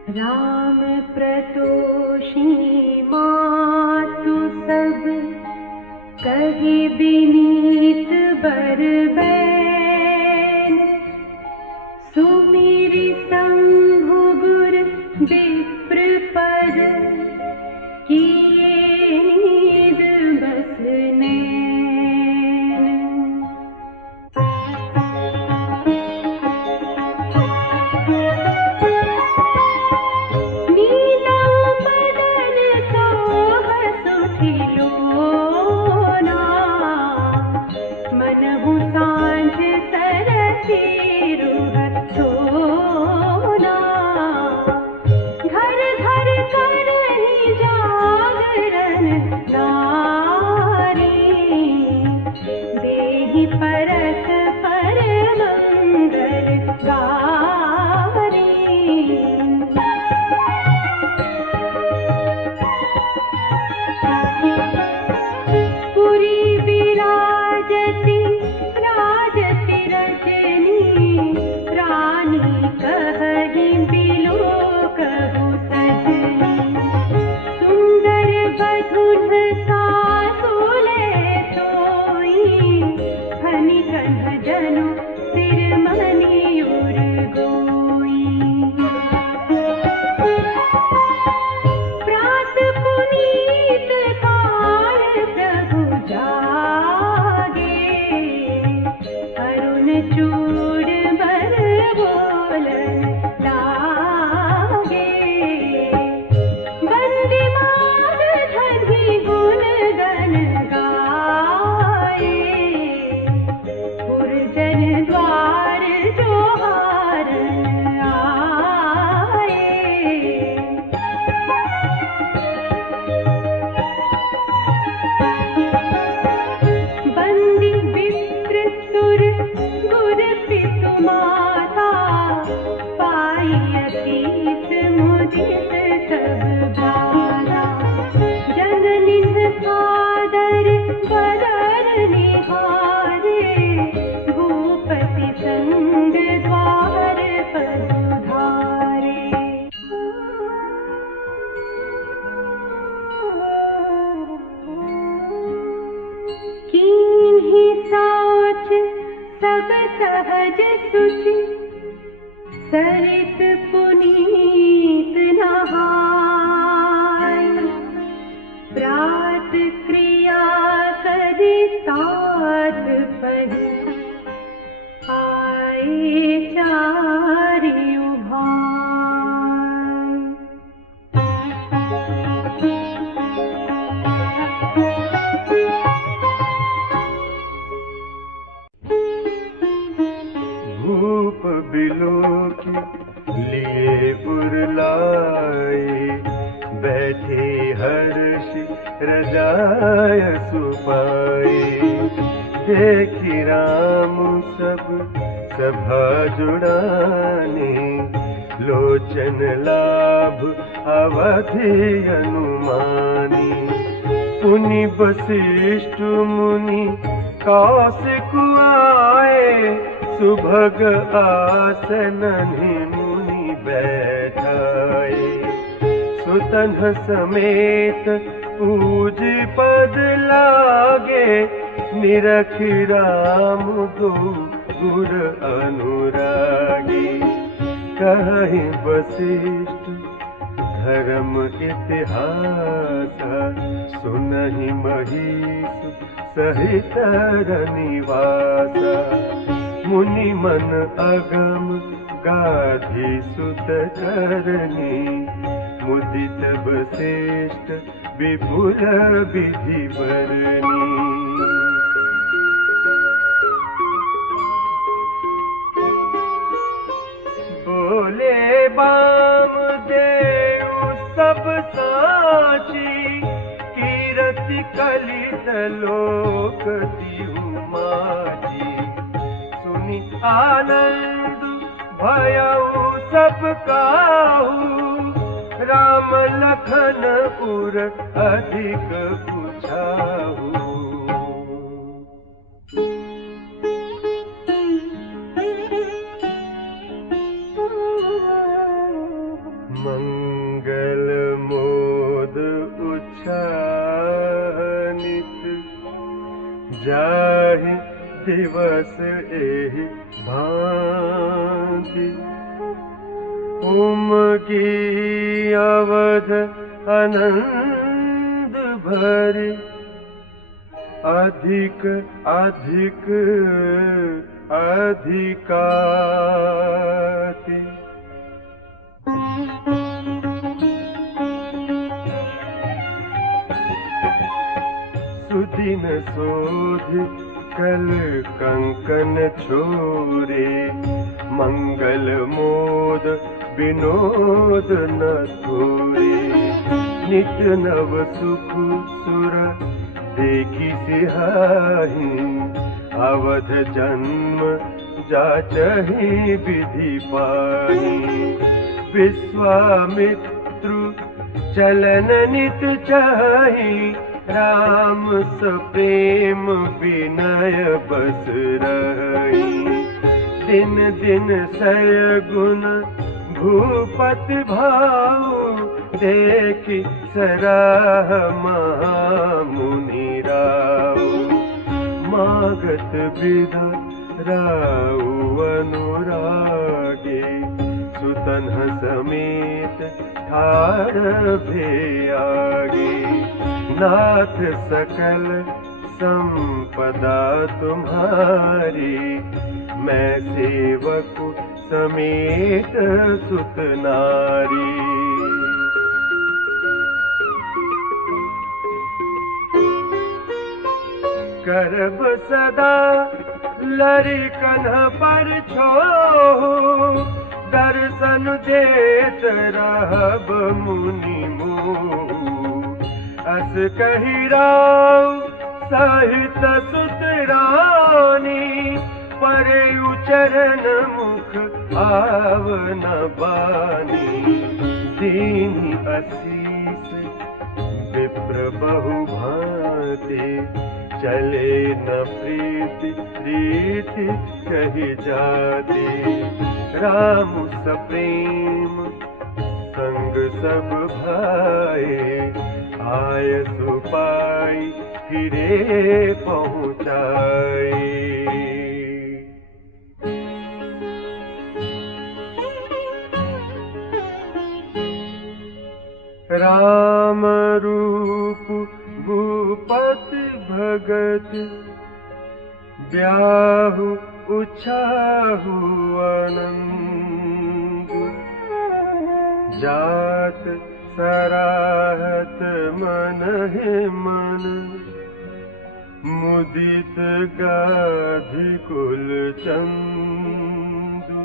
राम प्रतोषी मातु सब कही विनीत बर बैन सुमिरि शंभु गुर विप्र पद किए नीद बस नैन। नीलम बदन सोह सुठिलोना मनहु सांझ सरसी रुह सोना। घर घर करहि जागरण नारी देहि परस पर मंगल गारी। पुरी विराजति राजति रजनी रानी कहहि बिलोकहु सजनी। सुंदर बधुन सासुले सोई फनि कण्ठ जनु सिरमणि उर गोई। प्रात पुनीत काल प्रभु जागे अरुण चूड़ बर बोलन लागे। बंदी माग धनि गुण गन गाए पुरजन द्वार जोहारन आए। बंदी विप्र सुर गुर पितु माता पाई अतीत मुदित सब भाला। जननिन सादर बदर निहारे भूपति संग द्वार पधारे। कीन्हि साच सब सहज सुचि सरित पुनीत नहाय। प्रात क्रिया करि तात पहि आए चारिउ भाय। भूप बिलोकी लिए उरलाए बैठे हर्षि रजाय सुपाए। देखी राम सब सभा जुड़ाने लोचन लाभ अवधि अनुमानी। पुनि वशिष्ठ मुनि कौशिक आए सुभग आसन मुनि बैठाए। सुतन समेत पूज पद लागे निरखि राम दो गुर अनुरागी। कहि वशिष्ठ धर्म इतिहास सुनहि महिष सहित रनिवास। मुनि मन अगम गाधी सुत करनी मुदित वशिष्ठ विपुल विधि बरनी। बोले वामदेव सब साची कीरति कलित लोक दिहु माची। सुनि आनंद भयउ सब काहू राम लखन पुर अधिक पुछाहू। दिवस एहि भांति उमगी अवध आनंद भरी अधिक अधिक अधिकाति सुदिन सोध कल कंकन छोरे मंगल मोद विनोद न थोरे नित नव सुख सुर देखी सिहाही अवध जन्म जाचहि विधि पाही विश्वामित्रु चलन नित चाही राम सप्रेम विनय बस रही दिन दिन सय गुण भूपति भाऊ देखि सराह महामुनि राव मागत विदा राउ अनुरागे सुतन समेत ठाड़ भे आगे नाथ सकल संपदा तुम्हारी मैं सेवक समेत सुत नारी करब सदा लरिकन पर छोहु दर्शन देत रहब मुनि मोहु अस कहि राव सहित सुत रानी परे चरण मुख आवन बानी दीनी असीस विप्र बहु भांति चले न प्रीति रीति कही जाती राम सप्रेम संग सब भाई आय सुपाई फिरे पहुँचाई राम रूप भूपति भगत ब्याहु उछाहु आनंद जात सराहत मन है मन मुदित गाधि कुल चंद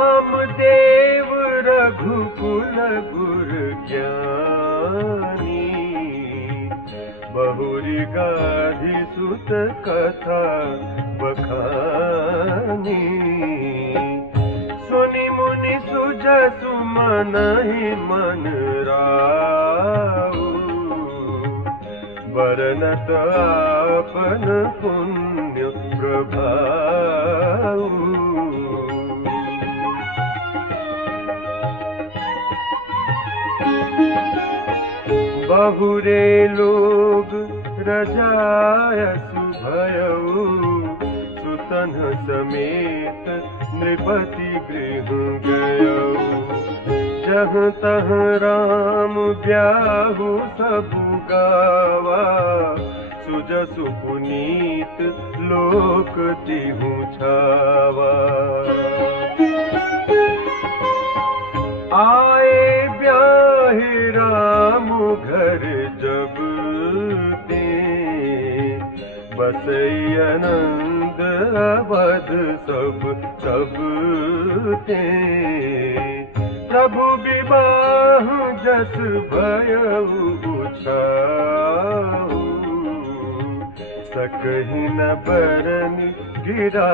वामदेव रघुकुल गुर ज्ञानी बहुरी गाधि सुत कथा बखानी सुनि मुनि सुजसु मन ही मन राउ बरनत आपन पुण्य प्रभाऊ बहुरे लोग रजायसु भयऊ सुतन समेत नृपति गृह गयऊ जहाँ तहाँ राम ब्याहु सबु गावा सुजसु पुनीत लोक तिहु छावा आए ब्याहे राम घर जब ते बसई आनंद अवध सब सब ते प्रभु विवाह जस भयउ उछाऊ सकहि न बरन गिरा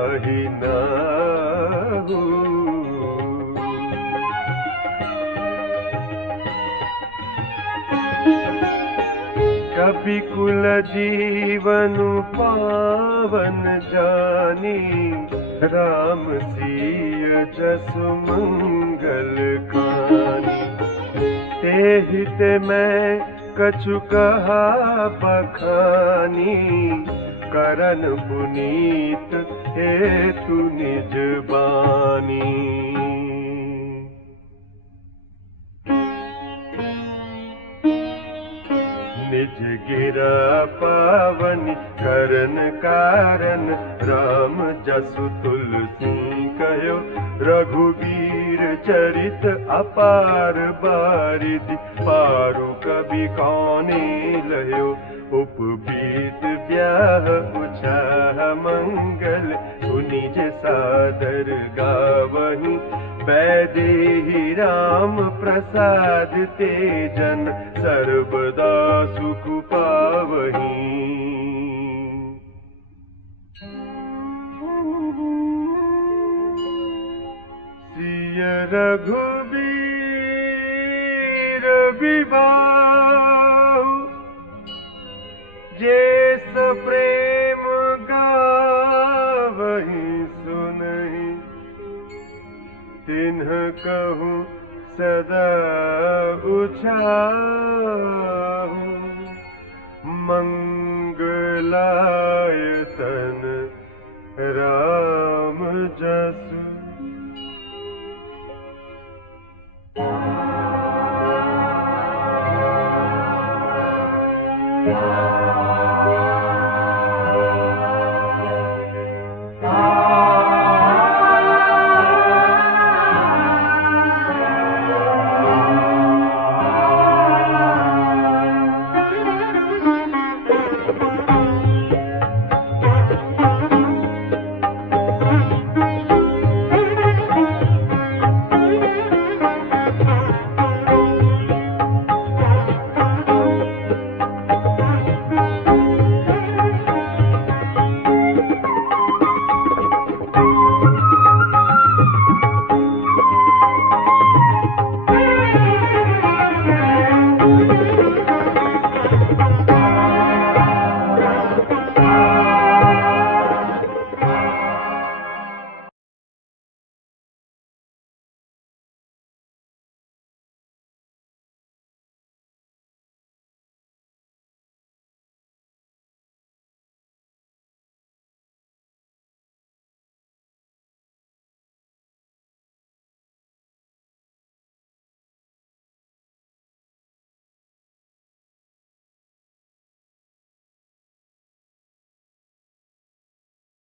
अहि नाहु कपिकुल जीवनु पावन जानी राम सिय जसु मंगल खानी ते हित मैं कछु कहा बखानी, करन पुनीत हेतु निज बानी। निज गिरा पावनी करन कारण, राम जसु तुलसी कहो रघुवीर चरित अपार बारिधि, पारु कवि कौने लयो उपबीत ब्याह उछाह मंगल, सुनिज सादर गावहीं वैदेही राम प्रसाद तेजन, सर्वदा सुख पावहीं। सिय रघुबीर विबाहु, जेस प्रेम गावहीं सुनहि, तिन्ह कहूँ सदा उछाहु, मंगलायतन राम जसु।